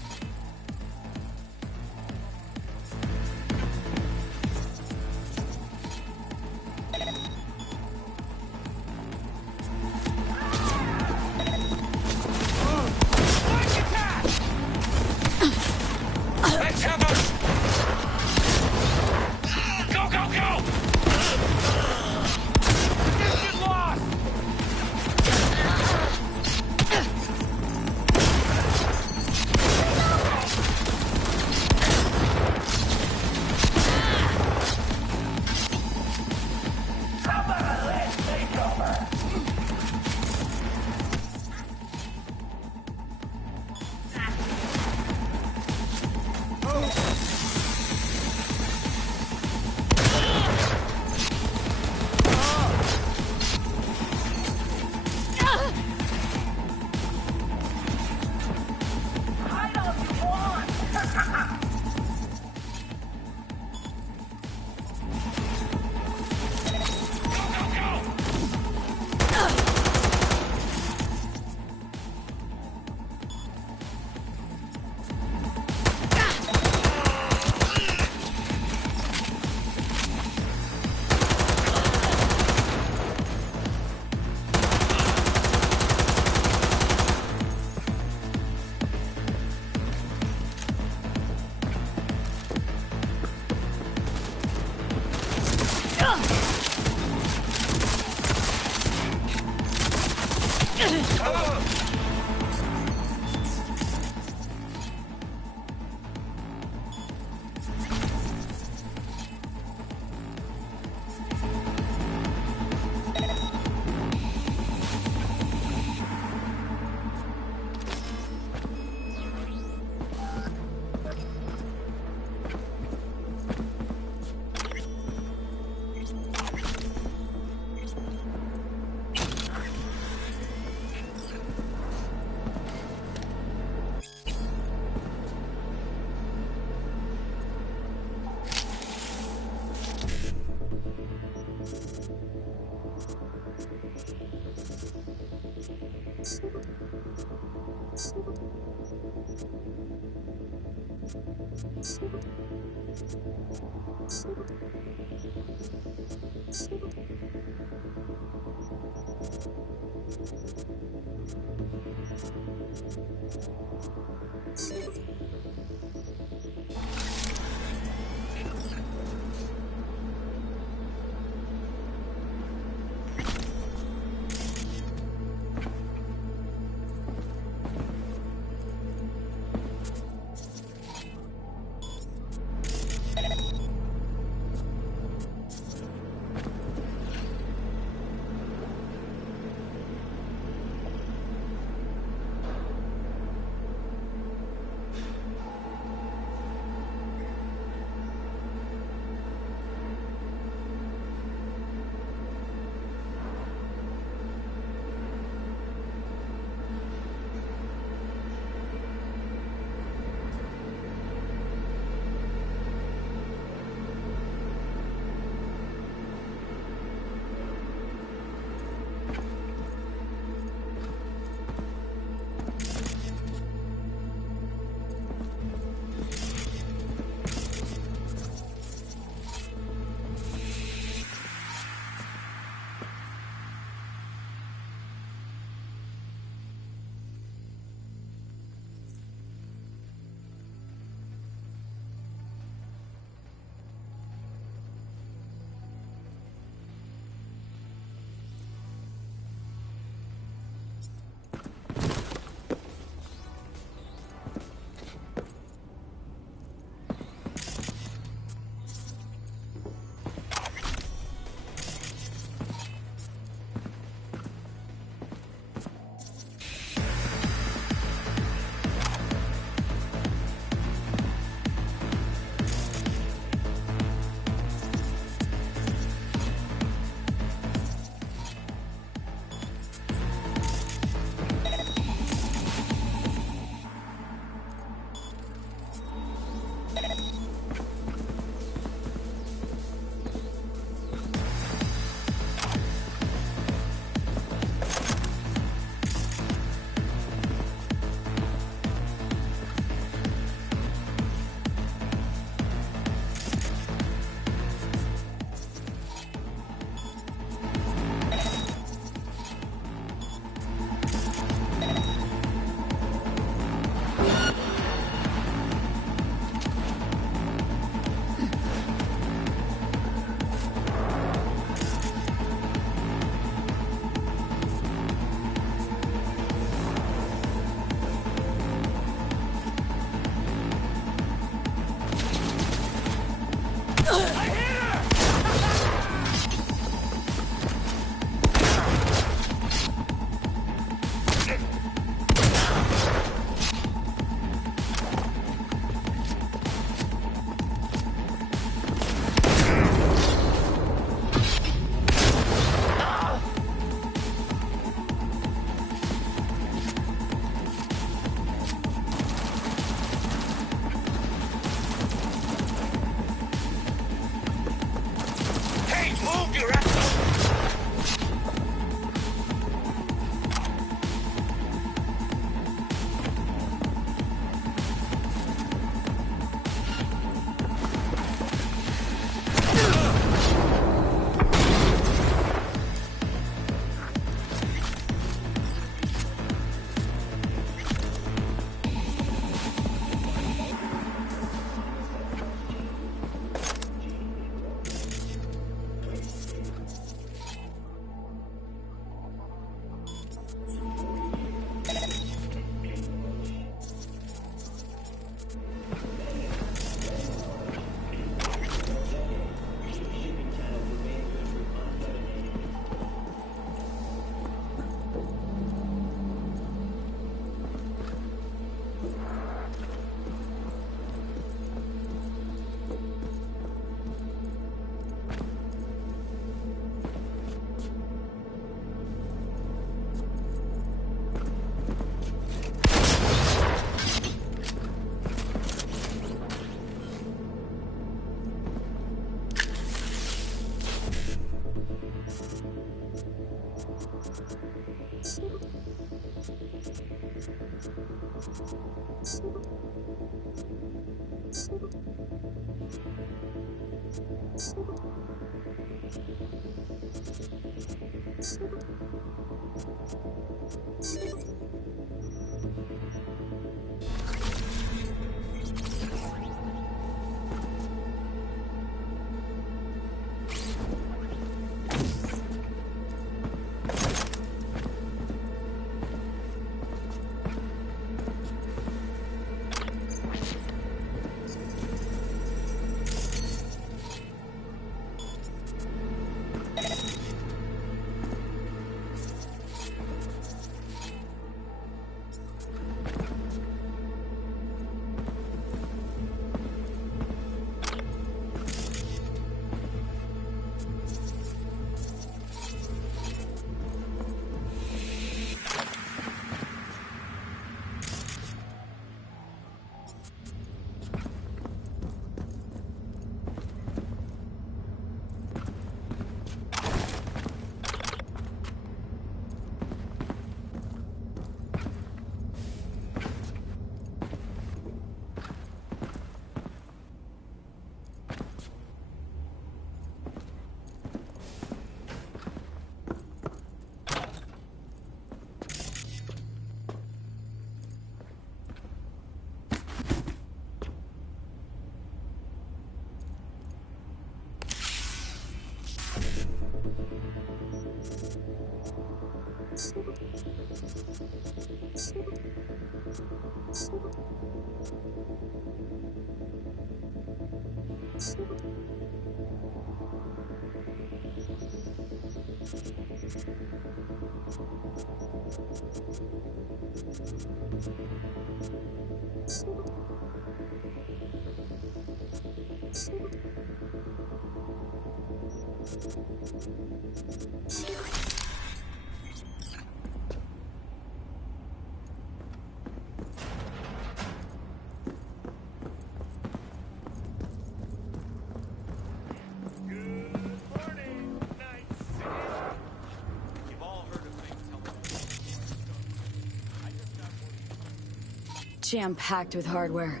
Jam-packed with hardware.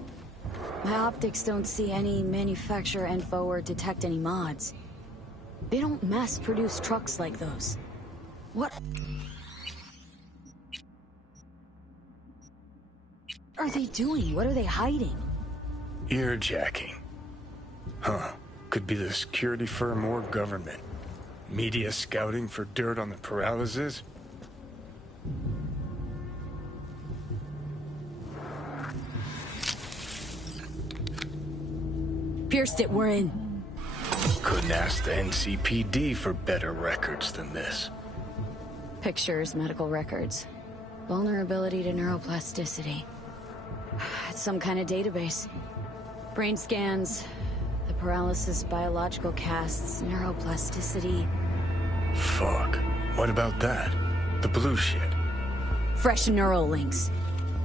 My optics don't see any manufacturer info or detect any mods. They don't mass-produce trucks like those. What are they doing? What are they hiding? Earjacking. Huh. Could be the security firm or government. Media scouting for dirt on the paralysis? Pierced it, we're in. Couldn't ask the NCPD for better records than this. Pictures, medical records. Vulnerability to neuroplasticity. It's some kind of database. Brain scans, the paralysis biological casts, neuroplasticity. Fuck. What about that? The blue shit. Fresh neural links.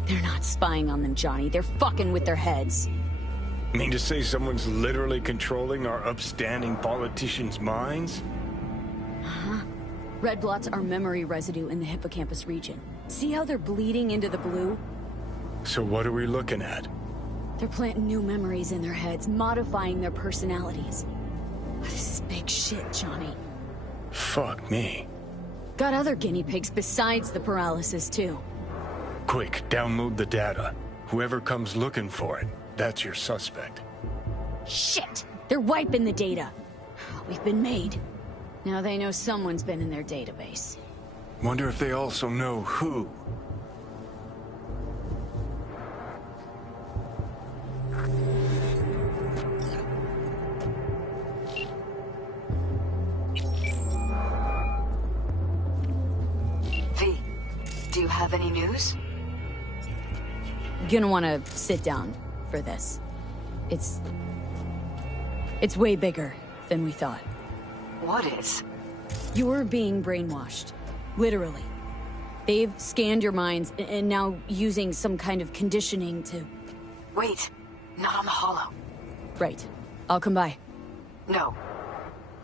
They're not spying on them, Johnny. They're fucking with their heads. Mean to say someone's literally controlling our upstanding politicians' minds? Uh-huh. Red blots are memory residue in the hippocampus region. See how they're bleeding into the blue? So what are we looking at? They're planting new memories in their heads, modifying their personalities. This is big shit, Johnny. Fuck me. Got other guinea pigs besides the paralysis, too. Quick, download the data. Whoever comes looking for it, that's your suspect. Shit! They're wiping the data. We've been made. Now they know someone's been in their database. Wonder if they also know who. V, do you have any news? Gonna wanna sit down for this. It's way bigger than we thought. What is? You're being brainwashed. Literally. They've scanned your minds and now using some kind of conditioning to... Wait, not on the Hollow. Right. I'll come by. No.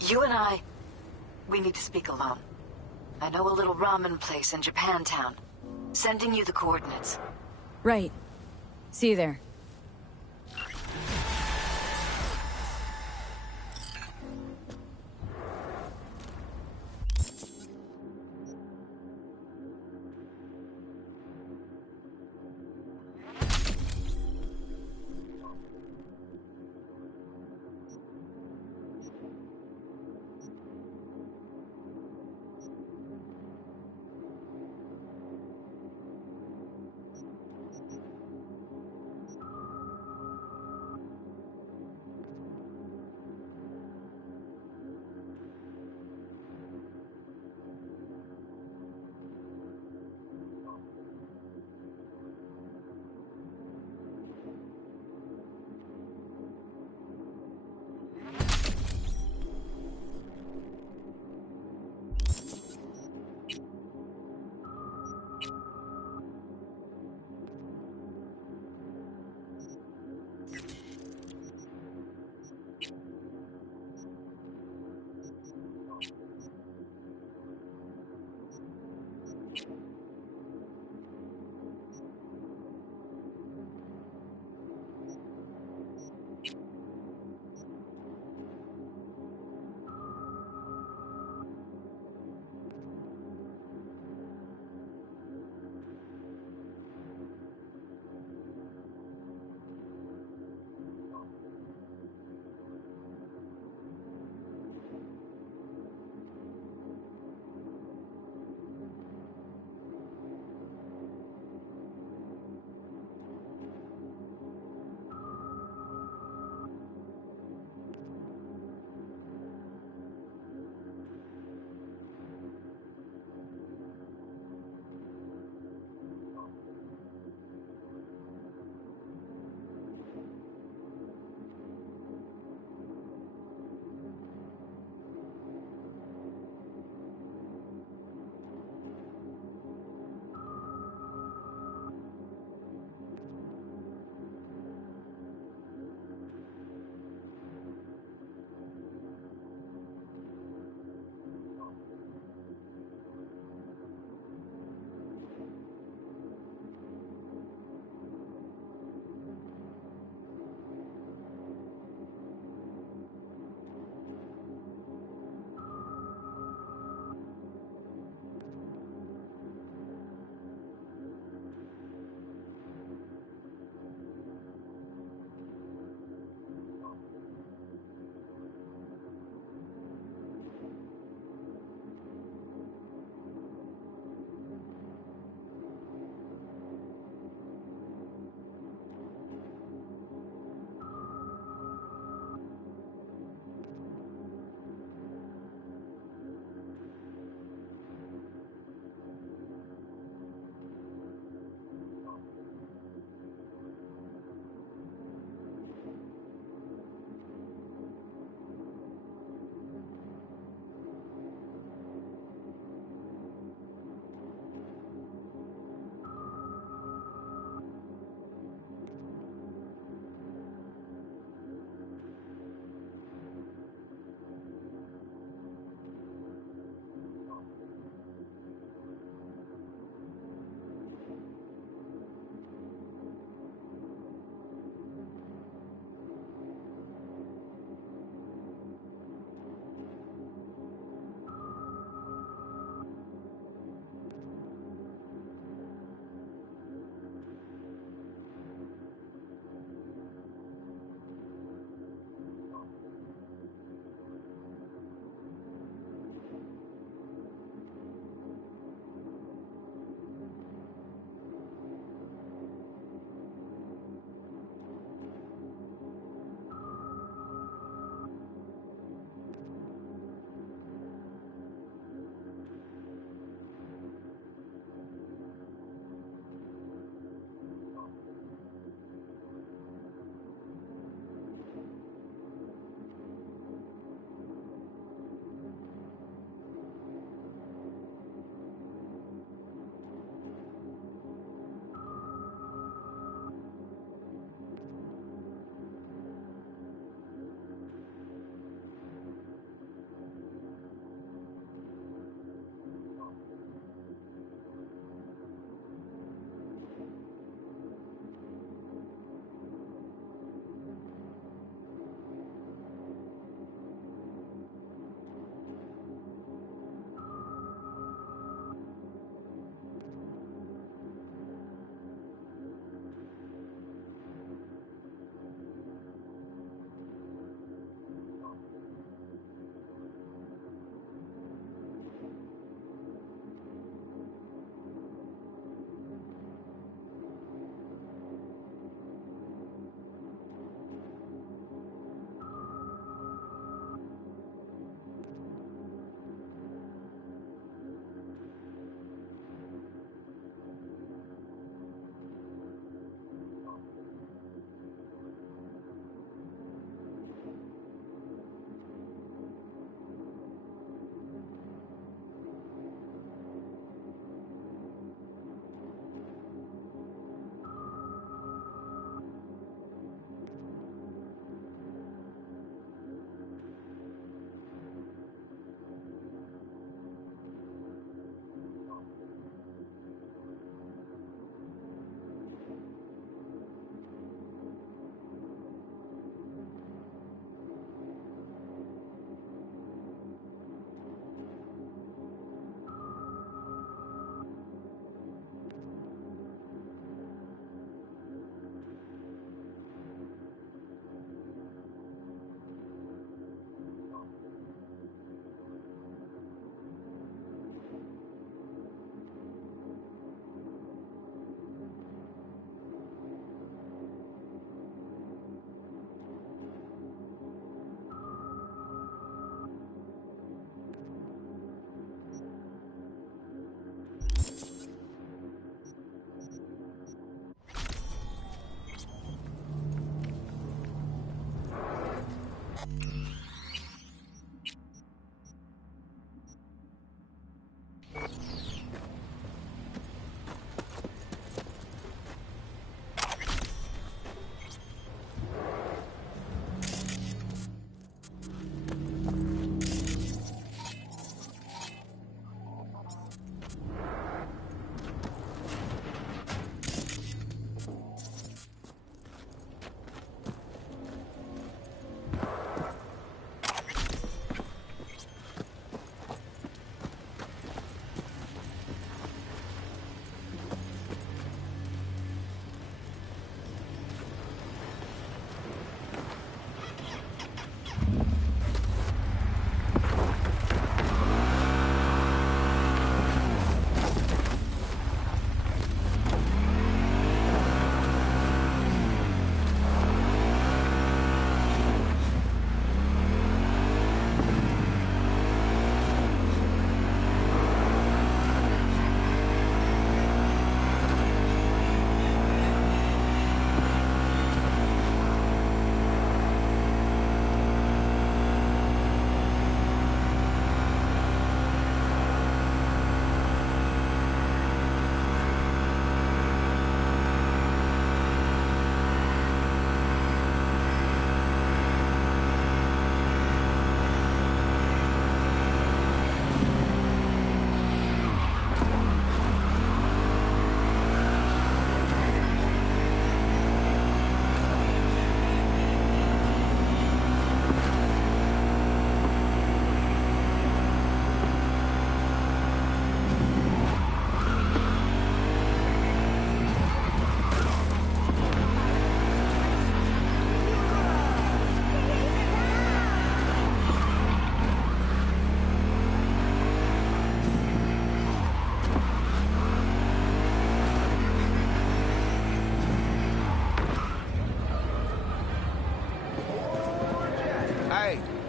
You and I, we need to speak alone. I know a little ramen place in Japantown. Sending you the coordinates. Right. See you there.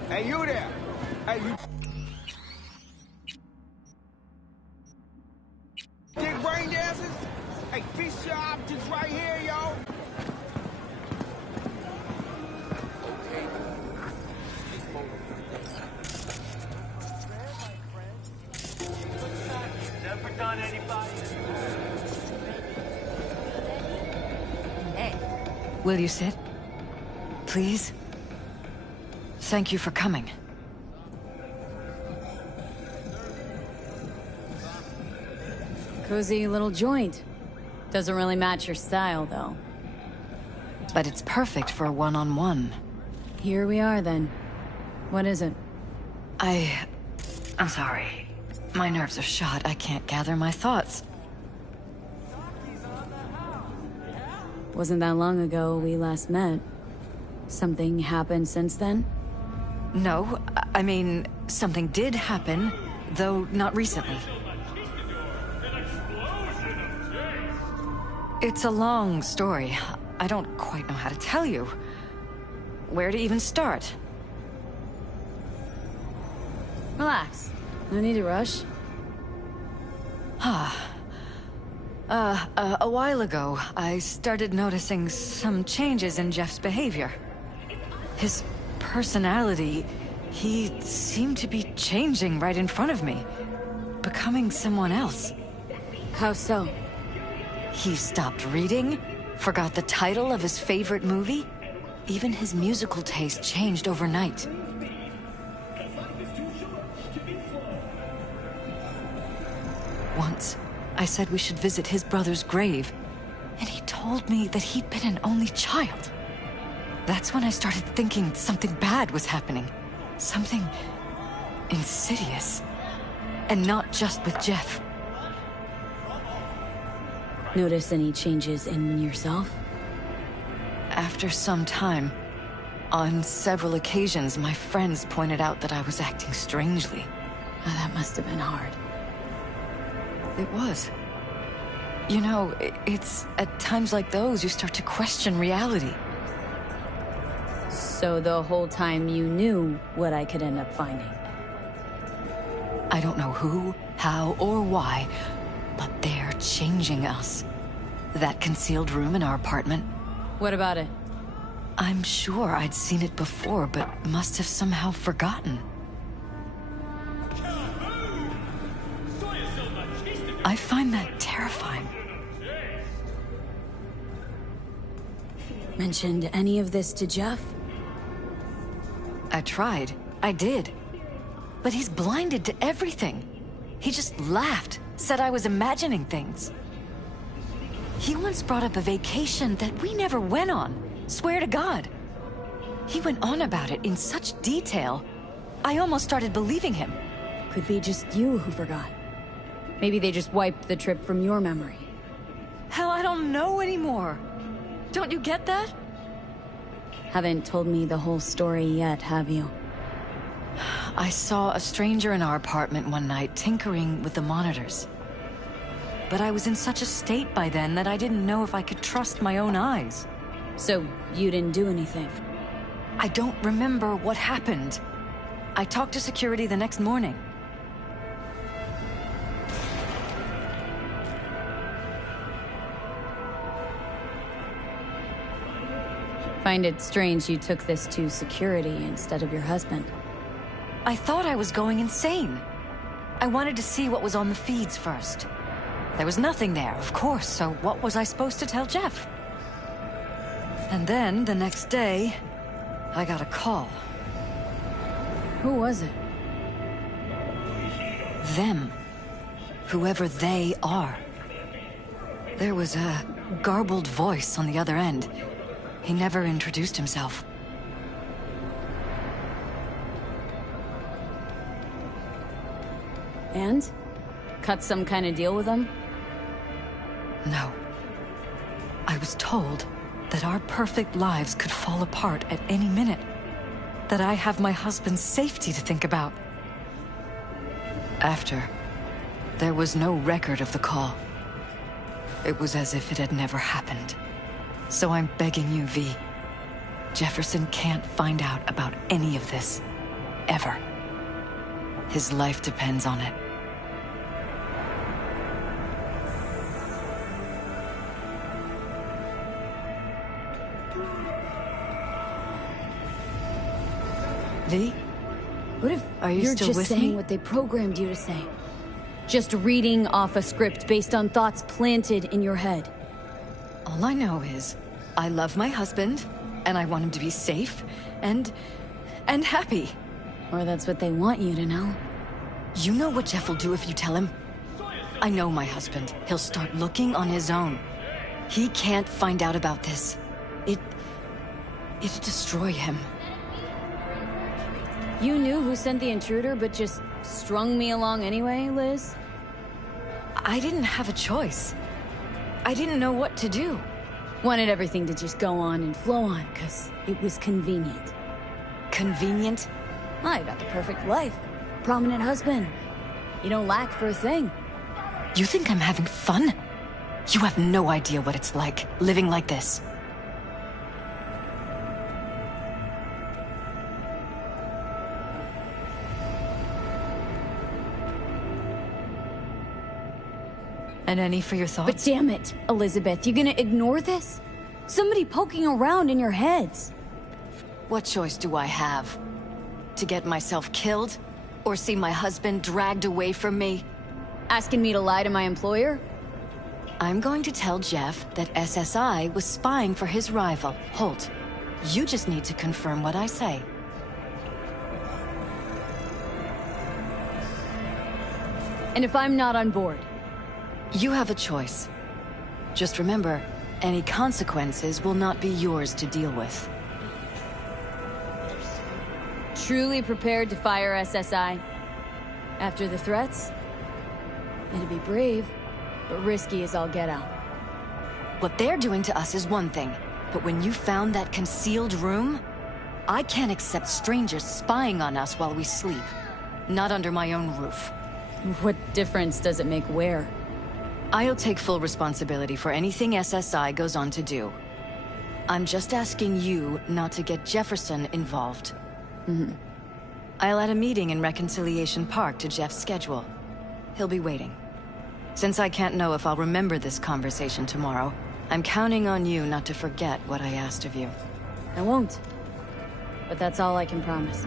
Hey, you there! Hey, you... Dig brain dancers? Hey, feast your optics right here, yo! Never done anybody. Hey. Will you sit? Please? Thank you for coming. Cozy little joint. Doesn't really match your style, though. But it's perfect for a one-on-one. Here we are, then. What is it? I'm sorry. My nerves are shot. I can't gather my thoughts. Wasn't that long ago we last met. Something happened since then? No, I mean, something did happen, though not recently. It's a long story. I don't quite know how to tell you. Where to even start? Relax. No need to rush. A while ago, I started noticing some changes in Jeff's behavior. His personality, he seemed to be changing right in front of me. Becoming someone else. How so? He stopped reading, forgot the title of his favorite movie. Even his musical taste changed overnight. Once, I said we should visit his brother's grave, and he told me that he'd been an only child. That's when I started thinking something bad was happening. Something insidious. And not just with Jeff. Notice any changes in yourself? After some time, on several occasions, my friends pointed out that I was acting strangely. Oh, that must have been hard. It was. You know, it's at times like those you start to question reality. So the whole time you knew what I could end up finding? I don't know who, how, or why, but they're changing us. That concealed room in our apartment. What about it? I'm sure I'd seen it before, but must have somehow forgotten. I find that terrifying. Mentioned any of this to Jeff? I tried. I did. But he's blinded to everything. He just laughed, said I was imagining things. He once brought up a vacation that we never went on. Swear to God. He went on about it in such detail, I almost started believing him. Could be just you who forgot. Maybe they just wiped the trip from your memory. Hell, I don't know anymore. Don't you get that? Haven't told me the whole story yet, have you? I saw a stranger in our apartment one night tinkering with the monitors. But I was in such a state by then that I didn't know if I could trust my own eyes. So, you didn't do anything? I don't remember what happened. I talked to security the next morning. Find it strange you took this to security instead of your husband. I thought I was going insane. I wanted to see what was on the feeds first. There was nothing there, of course, so what was I supposed to tell Jeff? And then, the next day, I got a call. Who was it? Them. Whoever they are. There was a garbled voice on the other end. He never introduced himself. And? Cut some kind of deal with them? No. I was told that our perfect lives could fall apart at any minute. That I have my husband's safety to think about. After, there was no record of the call. It was as if it had never happened. So I'm begging you, V. Jefferson can't find out about any of this. Ever. His life depends on it. V? What if you're just with saying me? what they programmed you to say? Just reading off a script based on thoughts planted in your head. All I know is, I love my husband, and I want him to be safe, and happy. Or that's what they want you to know. You know what Jeff will do if you tell him? I know my husband. He'll start looking on his own. He can't find out about this. It'd destroy him. You knew who sent the intruder, but just strung me along anyway, Liz? I didn't have a choice. I didn't know what to do. Wanted everything to just go on and flow on, because it was convenient. Convenient? I got the perfect life. Prominent husband. You don't lack for a thing. You think I'm having fun? You have no idea what it's like, living like this. And any for your thoughts? But damn it, Elizabeth, you gonna ignore this? Somebody poking around in your heads. What choice do I have? To get myself killed? Or see my husband dragged away from me? Asking me to lie to my employer? I'm going to tell Jeff that SSI was spying for his rival, Holt. You just need to confirm what I say. And if I'm not on board? You have a choice. Just remember, any consequences will not be yours to deal with. Truly prepared to fire SSI? After the threats? It'd be brave, but risky as all get out. What they're doing to us is one thing, but when you found that concealed room, I can't accept strangers spying on us while we sleep. Not under my own roof. What difference does it make where? I'll take full responsibility for anything SSI goes on to do. I'm just asking you not to get Jefferson involved. I'll add a meeting in Reconciliation Park to Jeff's schedule. He'll be waiting. Since I can't know if I'll remember this conversation tomorrow, I'm counting on you not to forget what I asked of you. I won't. But that's all I can promise.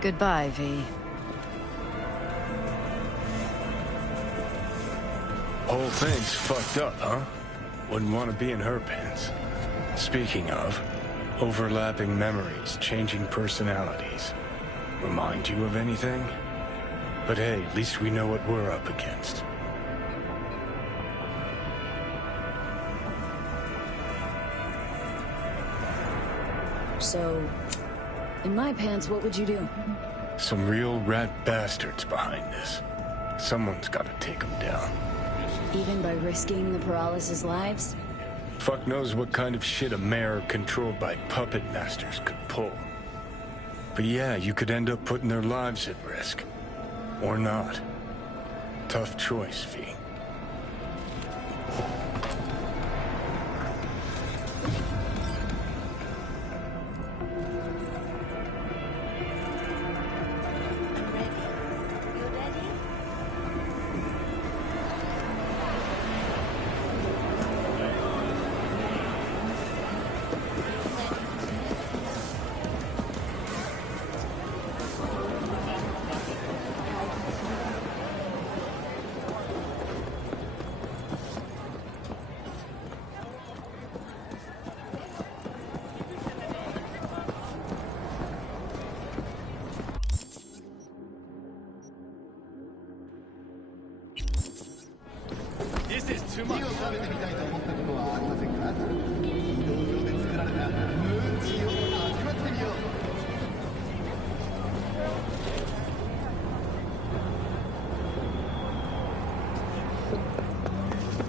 Goodbye, V. Whole thing's fucked up, huh? Wouldn't want to be in her pants. Speaking of, overlapping memories, changing personalities. Remind you of anything? But hey, at least we know what we're up against. So, in my pants, what would you do? Some real rat bastards behind this. Someone's gotta take them down. Even by risking the paralysis' lives? Fuck knows what kind of shit a mayor controlled by puppet masters could pull. But yeah, you could end up putting their lives at risk. Or not. Tough choice, V. This is too much.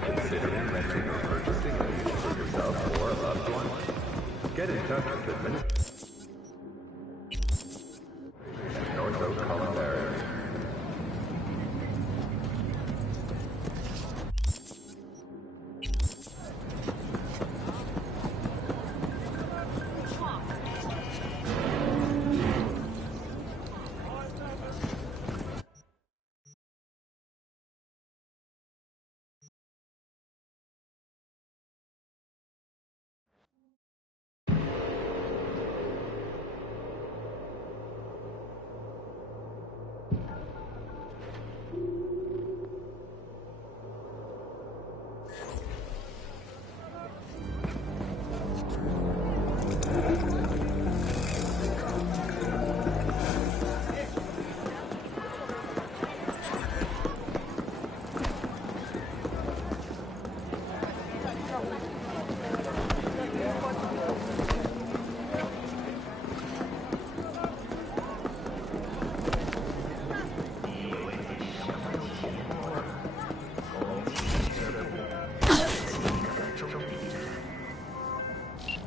Considering renting or purchasing a vehicle for yourself or a loved one? Get in touch with the North Oak Columbarium.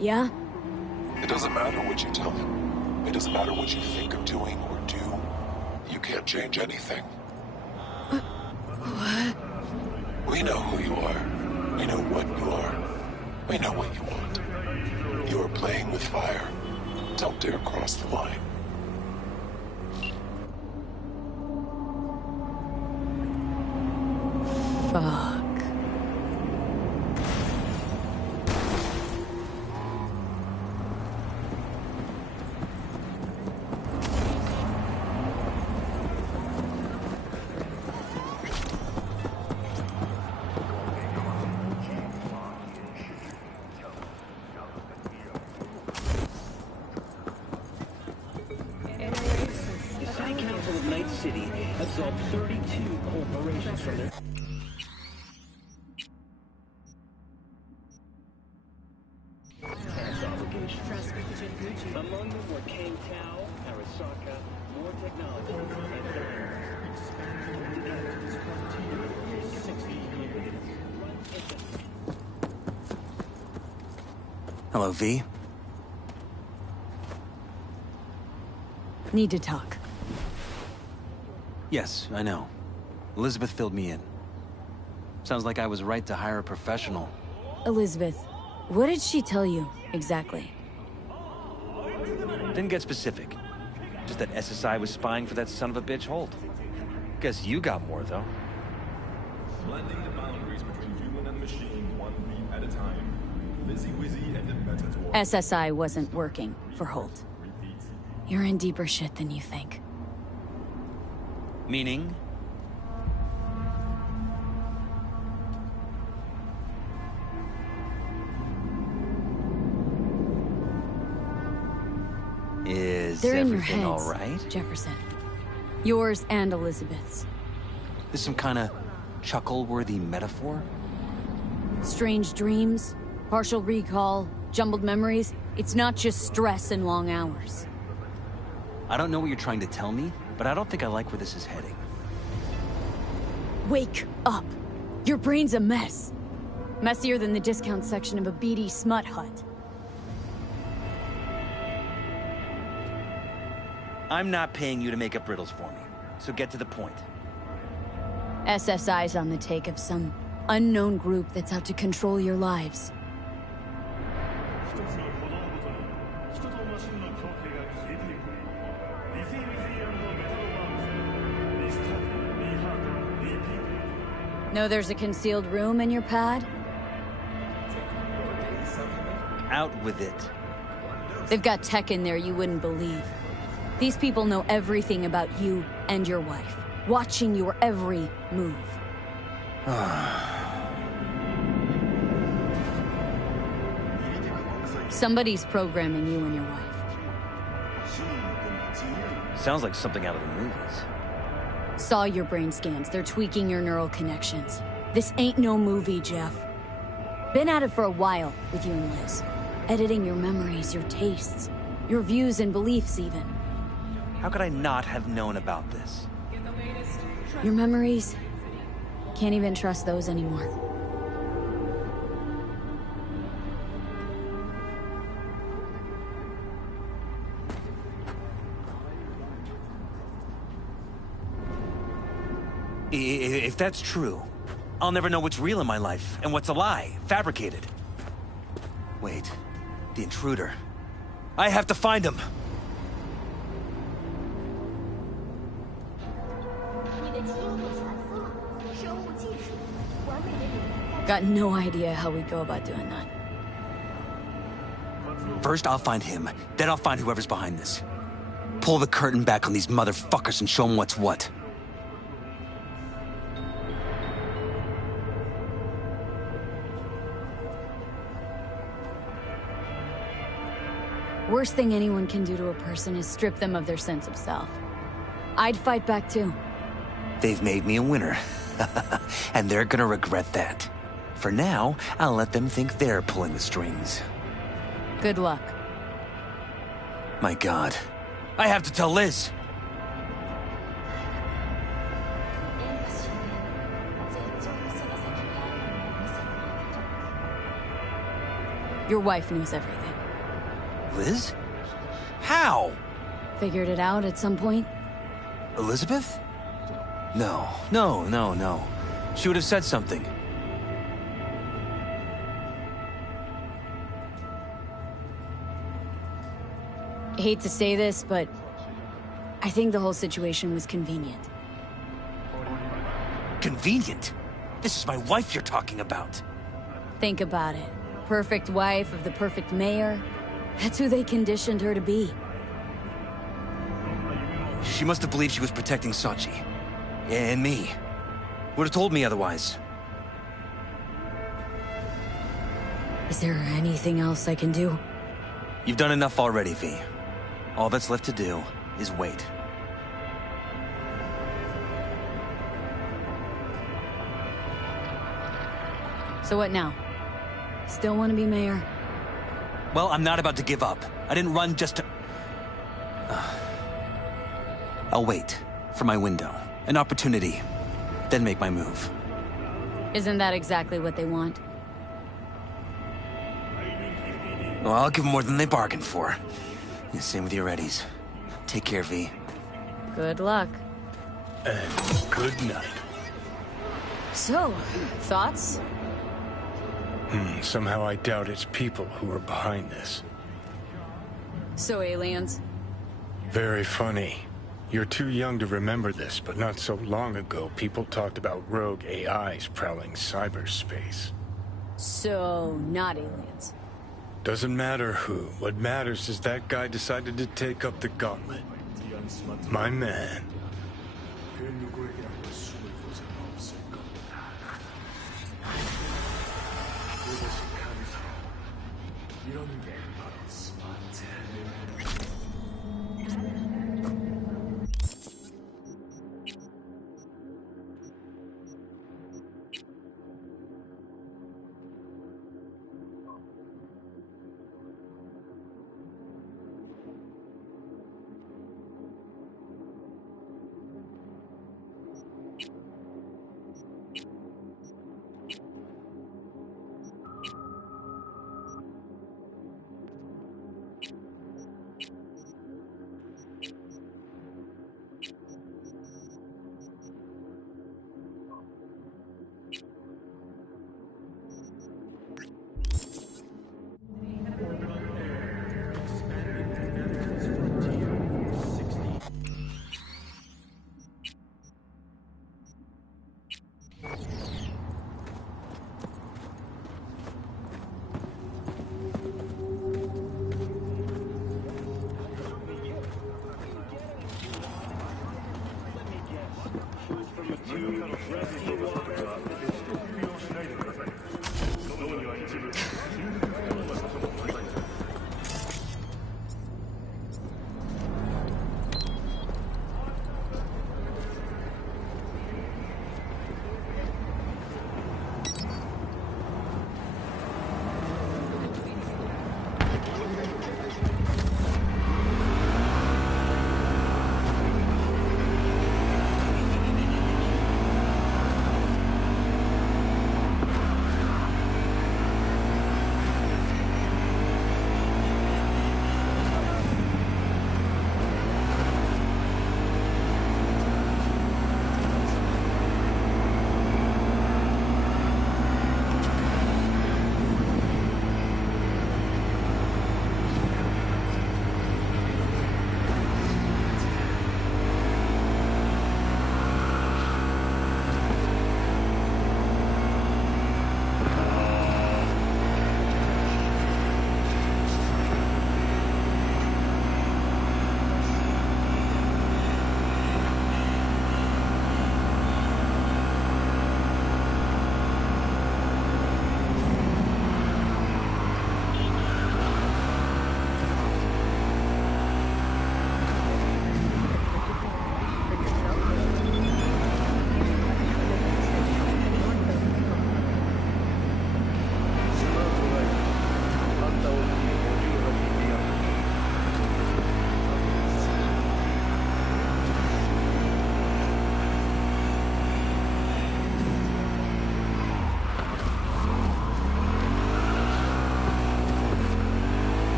Yeah? It doesn't matter what you tell me. It doesn't matter what you think of doing or do. You can't change anything. What? We know who you are. We know what you are. We know what you want. You are playing with fire. Don't dare cross the line. Fuck. The City Council of Night City absorbed 32 corporations from their... tax obligations. Among them were Kang Tao, Arasaka, More Technology, and Expanding to this frontier, 60 Hello, V. Need to talk. Yes, I know. Elizabeth filled me in. Sounds like I was right to hire a professional. Elizabeth, what did she tell you, exactly? Didn't get specific. Just that SSI was spying for that son of a bitch Holt. Guess you got more, though. Blending the boundaries between human and machine, one beat at a time. Lizzy Wizzy and the Metator. SSI wasn't working for Holt. You're in deeper shit than you think. Meaning? They're in your everything heads, all right? Jefferson. Yours and Elizabeth's. This some kind of chuckle-worthy metaphor? Strange dreams, partial recall, jumbled memories. It's not just stress and long hours. I don't know what you're trying to tell me, but I don't think I like where this is heading. Wake up! Your brain's a mess. Messier than the discount section of a beady smut hut. I'm not paying you to make up riddles for me, so get to the point. SSI's on the take of some unknown group that's out to control your lives. Know there's a concealed room in your pad? Out with it. They've got tech in there you wouldn't believe. These people know everything about you and your wife, watching your every move. Somebody's programming you and your wife. Sounds like something out of the movies. Saw your brain scans. They're tweaking your neural connections. This ain't no movie, Jeff. Been at it for a while with you and Liz. Editing your memories, your tastes, your views and beliefs even. How could I not have known about this? Your memories? Can't even trust those anymore. If that's true, I'll never know what's real in my life and what's a lie, fabricated. Wait, the intruder. I have to find him! Got no idea how we go about doing that. First, I'll find him. Then I'll find whoever's behind this. Pull the curtain back on these motherfuckers and show them what's what. Worst thing anyone can do to a person is strip them of their sense of self. I'd fight back too. They've made me a winner. And they're gonna regret that. For now, I'll let them think they're pulling the strings. Good luck. My God. I have to tell Liz! Your wife knows everything. Liz? How? Figured it out at some point? Elizabeth? No. She would have said something. I hate to say this, but I think the whole situation was convenient. Convenient? This is my wife you're talking about. Think about it. Perfect wife of the perfect mayor. That's who they conditioned her to be. She must have believed she was protecting Sachi. And me. Would have told me otherwise. Is there anything else I can do? You've done enough already, V. All that's left to do is wait. So what now? Still want to be mayor? Well, I'm not about to give up. I didn't run just to... I'll wait for my window, an opportunity, then make my move. Isn't that exactly what they want? Well, I'll give them more than they bargained for. And same with your Eddies. Take care, V. Good luck. And good night. So, thoughts? Somehow I doubt it's people who are behind this. So aliens? Very funny. You're too young to remember this, but not so long ago, people talked about rogue AIs prowling cyberspace. So, not aliens. Doesn't matter who. What matters is that guy decided to take up the gauntlet. My man.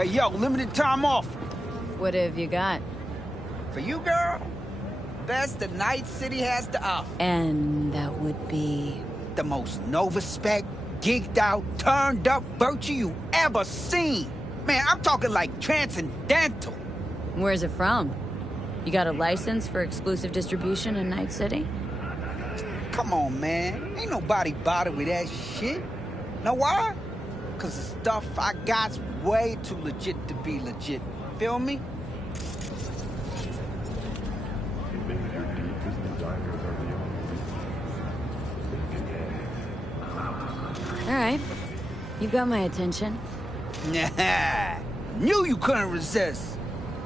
Hey, yo, limited time offer. What have you got? For you, girl, best the Night City has to offer. And that would be... The most Nova-spec, geeked out, turned up virtue you ever seen. Man, I'm talking like transcendental. Where's it from? You got a license for exclusive distribution in Night City? Come on, man. Ain't nobody bothered with that shit. Know why? Because the stuff I got's way too legit to be legit. Feel me? All right. You got my attention. Nah. Knew you couldn't resist.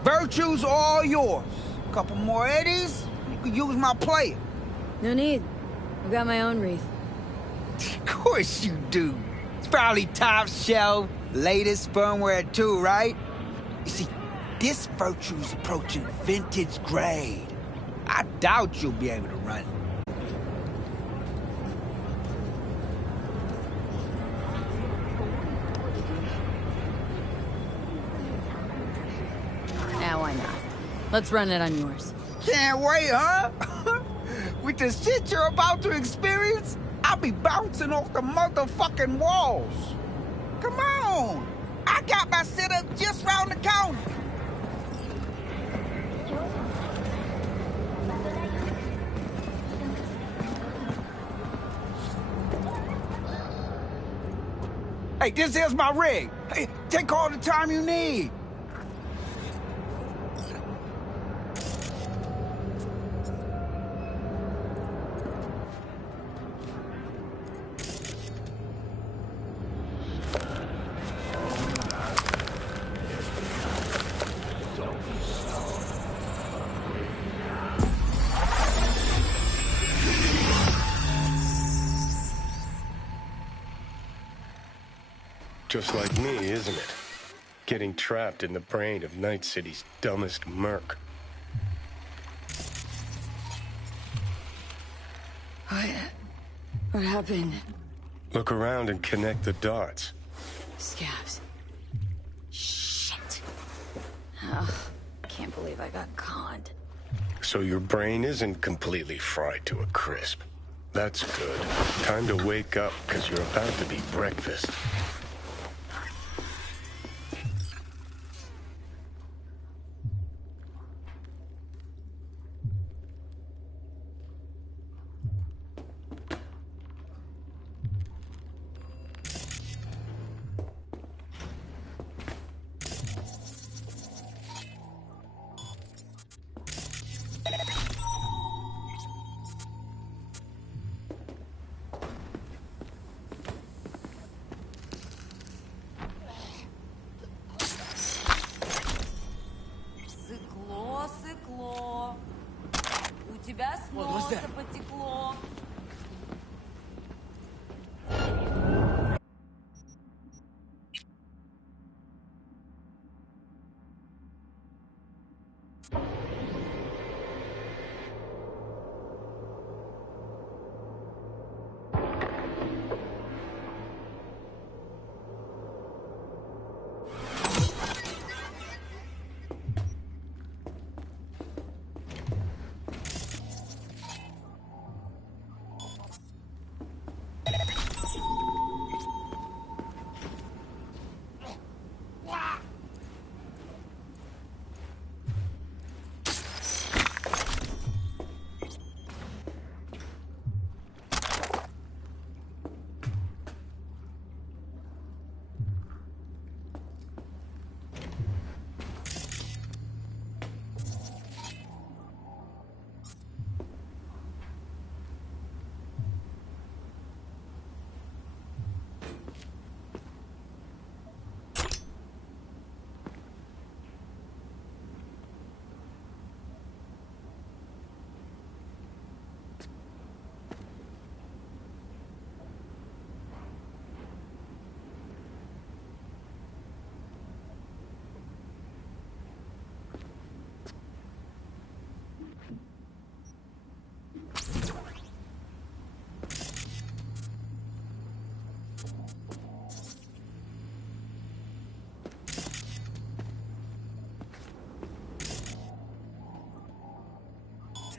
Virtue's all yours. Couple more eddies, you could use my player. No need. I got my own wreath. Of course you do. It's probably top shelf, latest firmware too, right? You see, this Virtue's approaching vintage grade. I doubt you'll be able to run it. Nah, why not? Let's run it on yours. Can't wait, huh? With the shit you're about to experience, I'll be bouncing off the motherfucking walls. Come on. I got my setup just round the corner. Hey, this is my rig. Hey, take all the time you need. Just like me, isn't it? Getting trapped in the brain of Night City's dumbest merc. What happened? Look around and connect the dots. Scabs. Shit. Oh, can't believe I got conned. So your brain isn't completely fried to a crisp. That's good. Time to wake up, because you're about to be breakfast. What was that?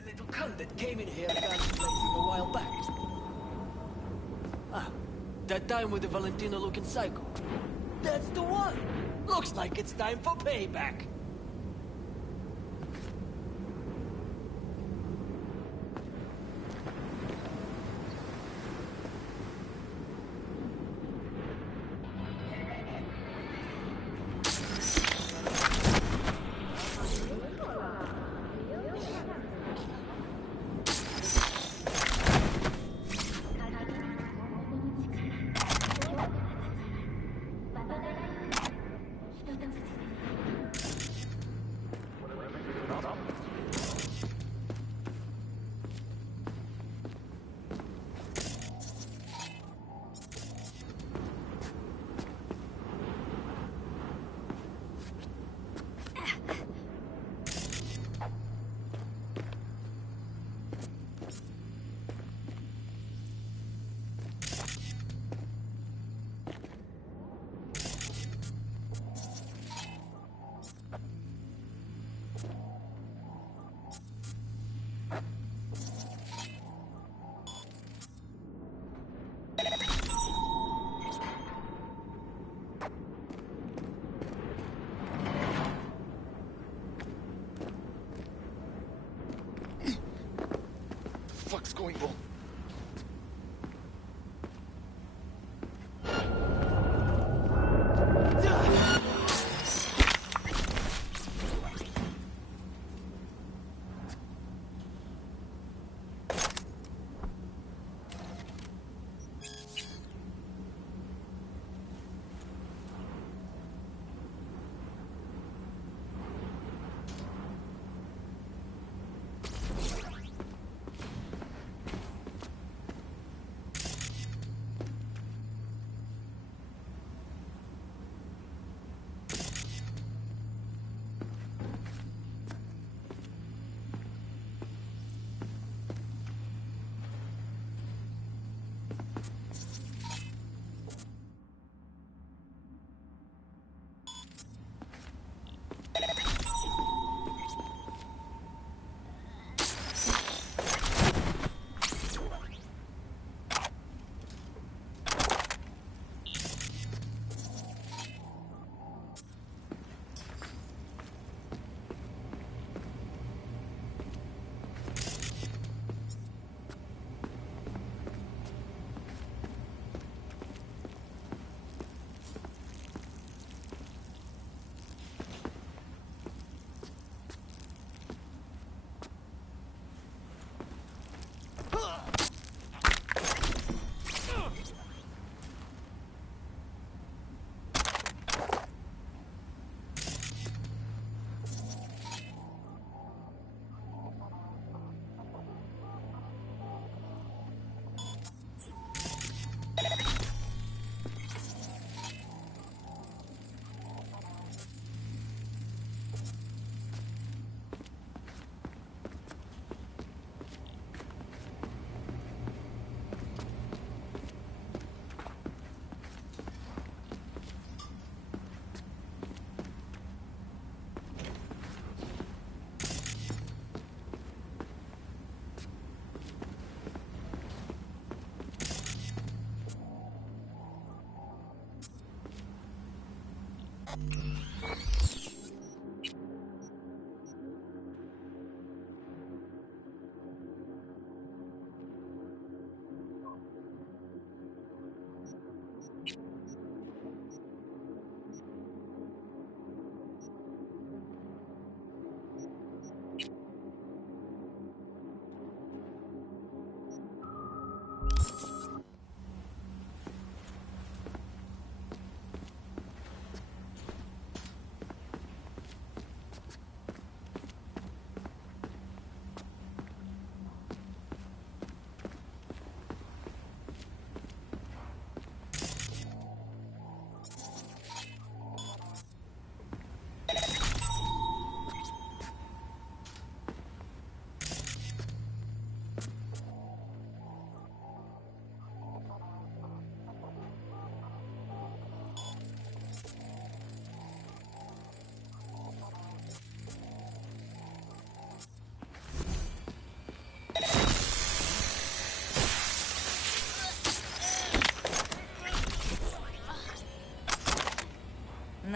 Little cunt that came in here gunsblazing a while back. Ah, that time with the Valentino-looking psycho. That's the one! Looks like it's time for payback. Fuck's going on?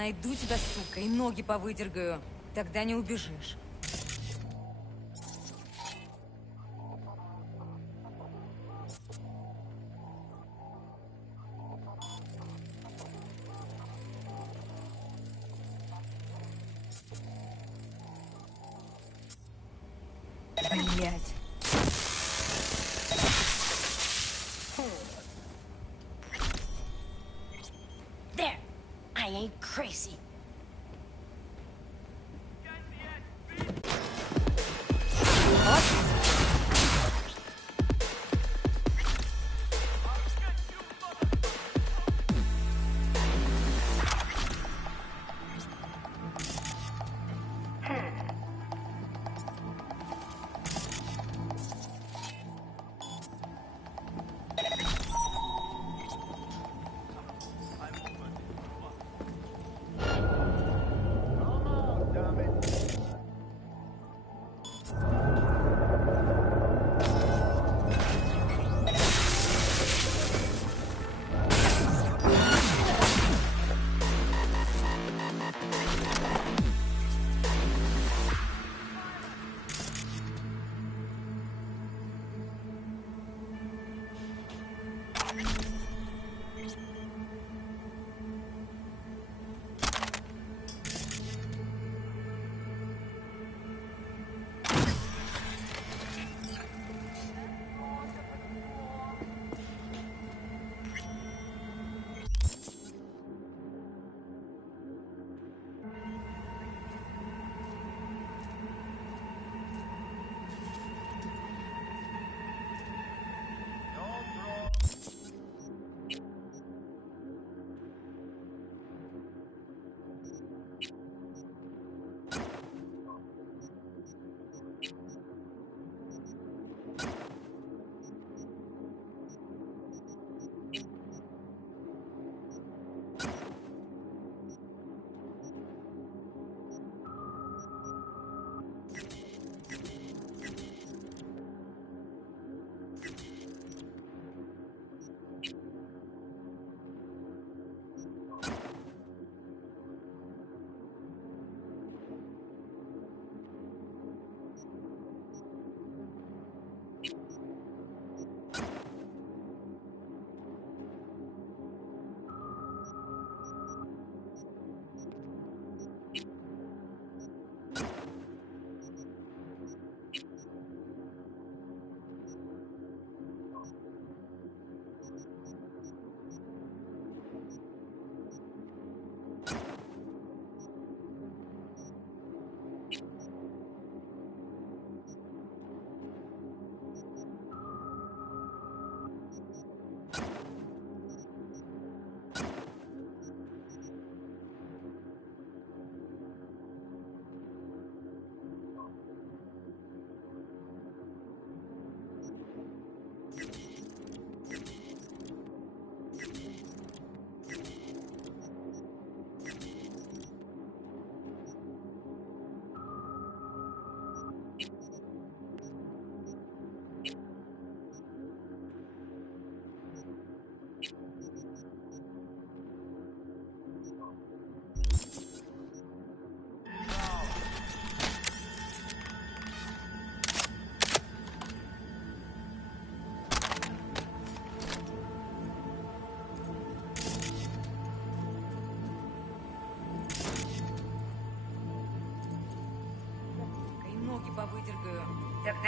Найду тебя, сука, и ноги повыдергаю. Тогда не убежишь. Блять. There! I ain't crazy.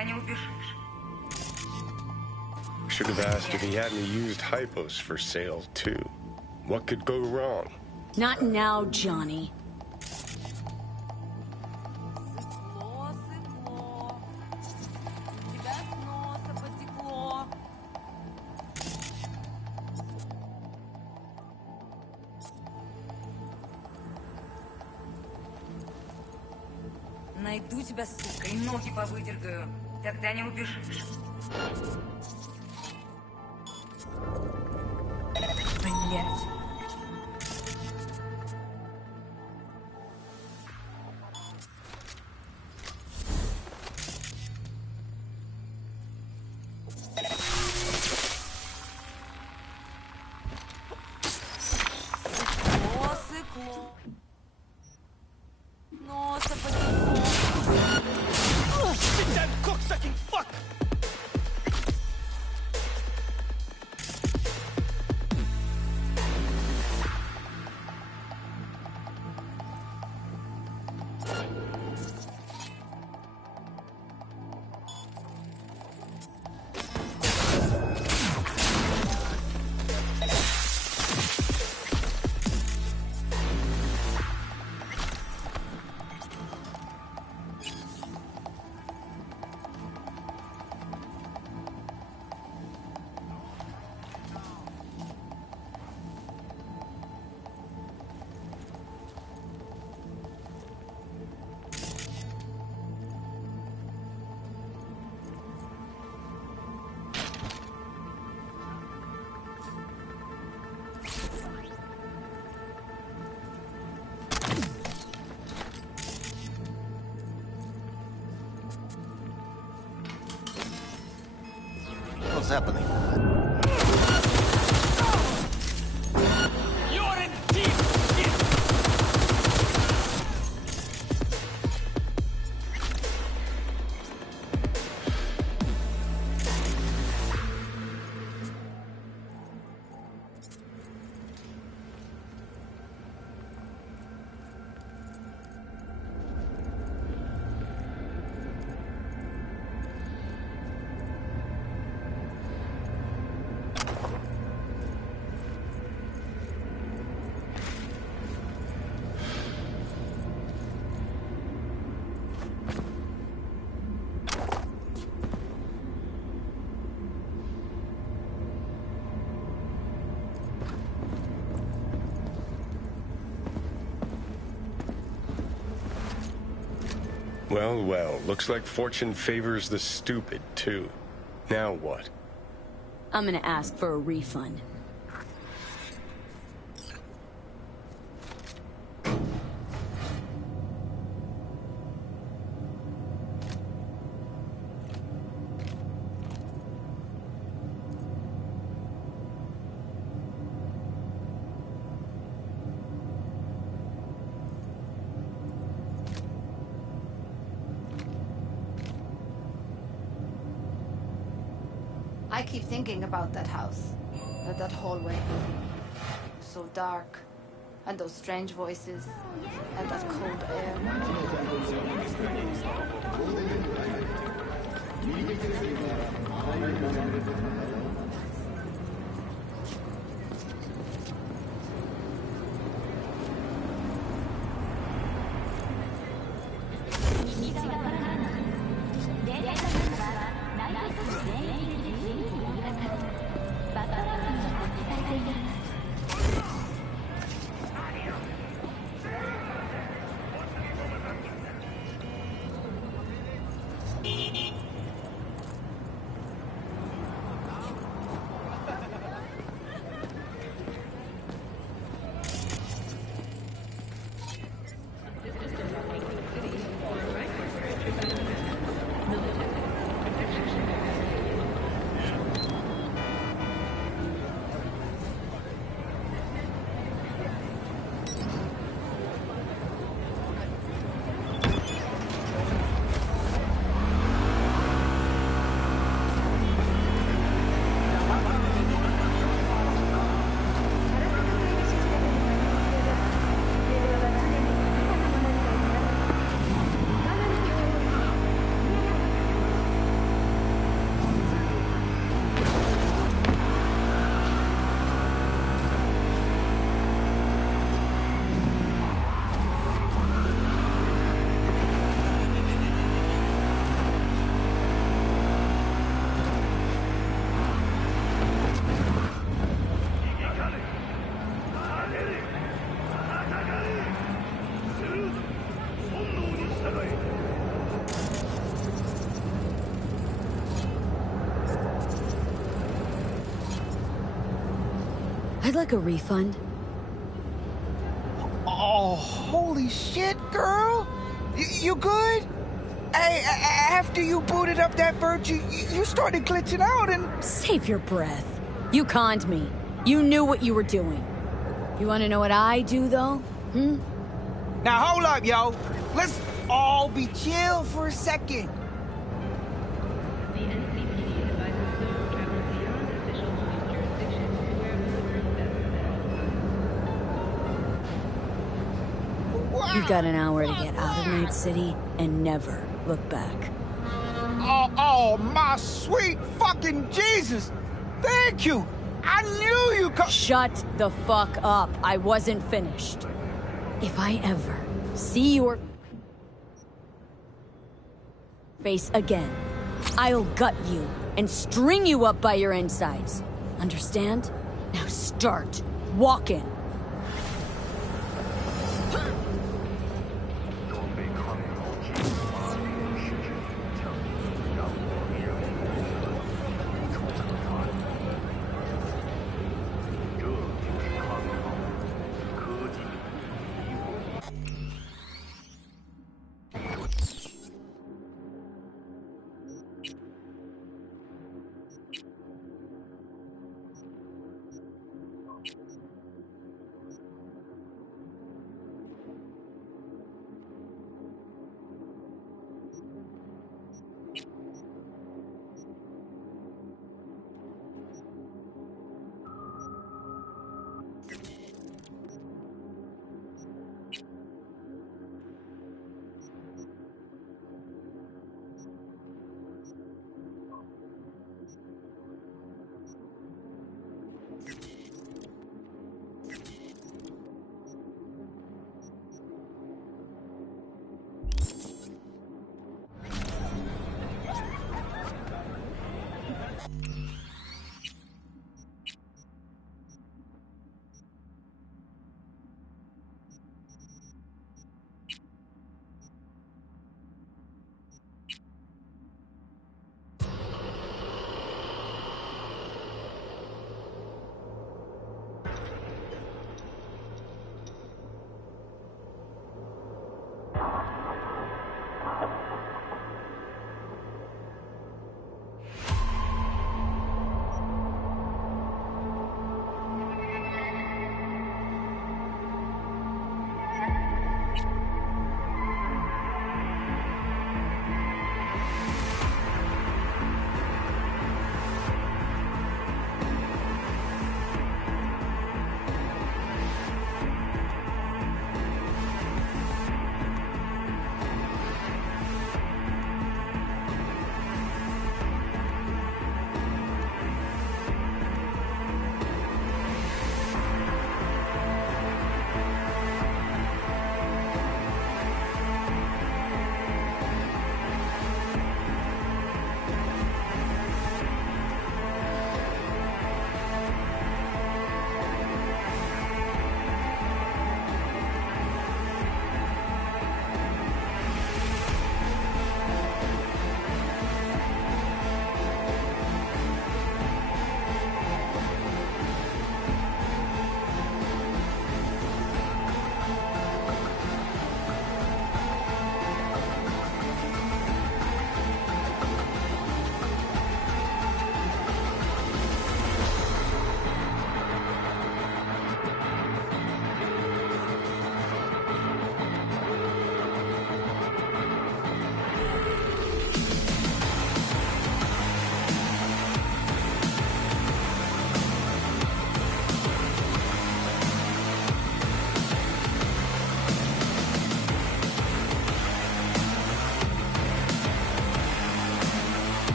Тогда не убежишь. Should have asked if he had any used hypos for sale, too. What could go wrong? Not now, Johnny. Сыкло, сыкло. У тебя с носа потекло. Найду тебя, сука, и ноги повыдергаю. Тогда не убежишь. Блять. Сыкло, сыкло. Носа потекло. Get that cocksucking fuck! What's happening? You're in deep shit! Well, well, looks like fortune favors the stupid, too. Now what? I'm gonna ask for a refund. I keep thinking about that house, that hallway. So dark, and those strange voices, and that cold air. I'd like a refund. Oh, holy shit, girl! You good? Hey, after you booted up that virtue, you started glitching out and... Save your breath. You conned me. You knew what you were doing. You want to know what I do, though? Hmm? Now hold up, yo. Let's all be chill for a second. The NCPD advises those traveling beyond official police jurisdiction to wear masked vests. You've got an hour to get out of Night City and never look back. Oh, my sweet fucking Jesus! Thank you! I knew you could. Shut the fuck up. I wasn't finished. If I ever see your face again, I'll gut you and string you up by your insides. Understand? Now start walking.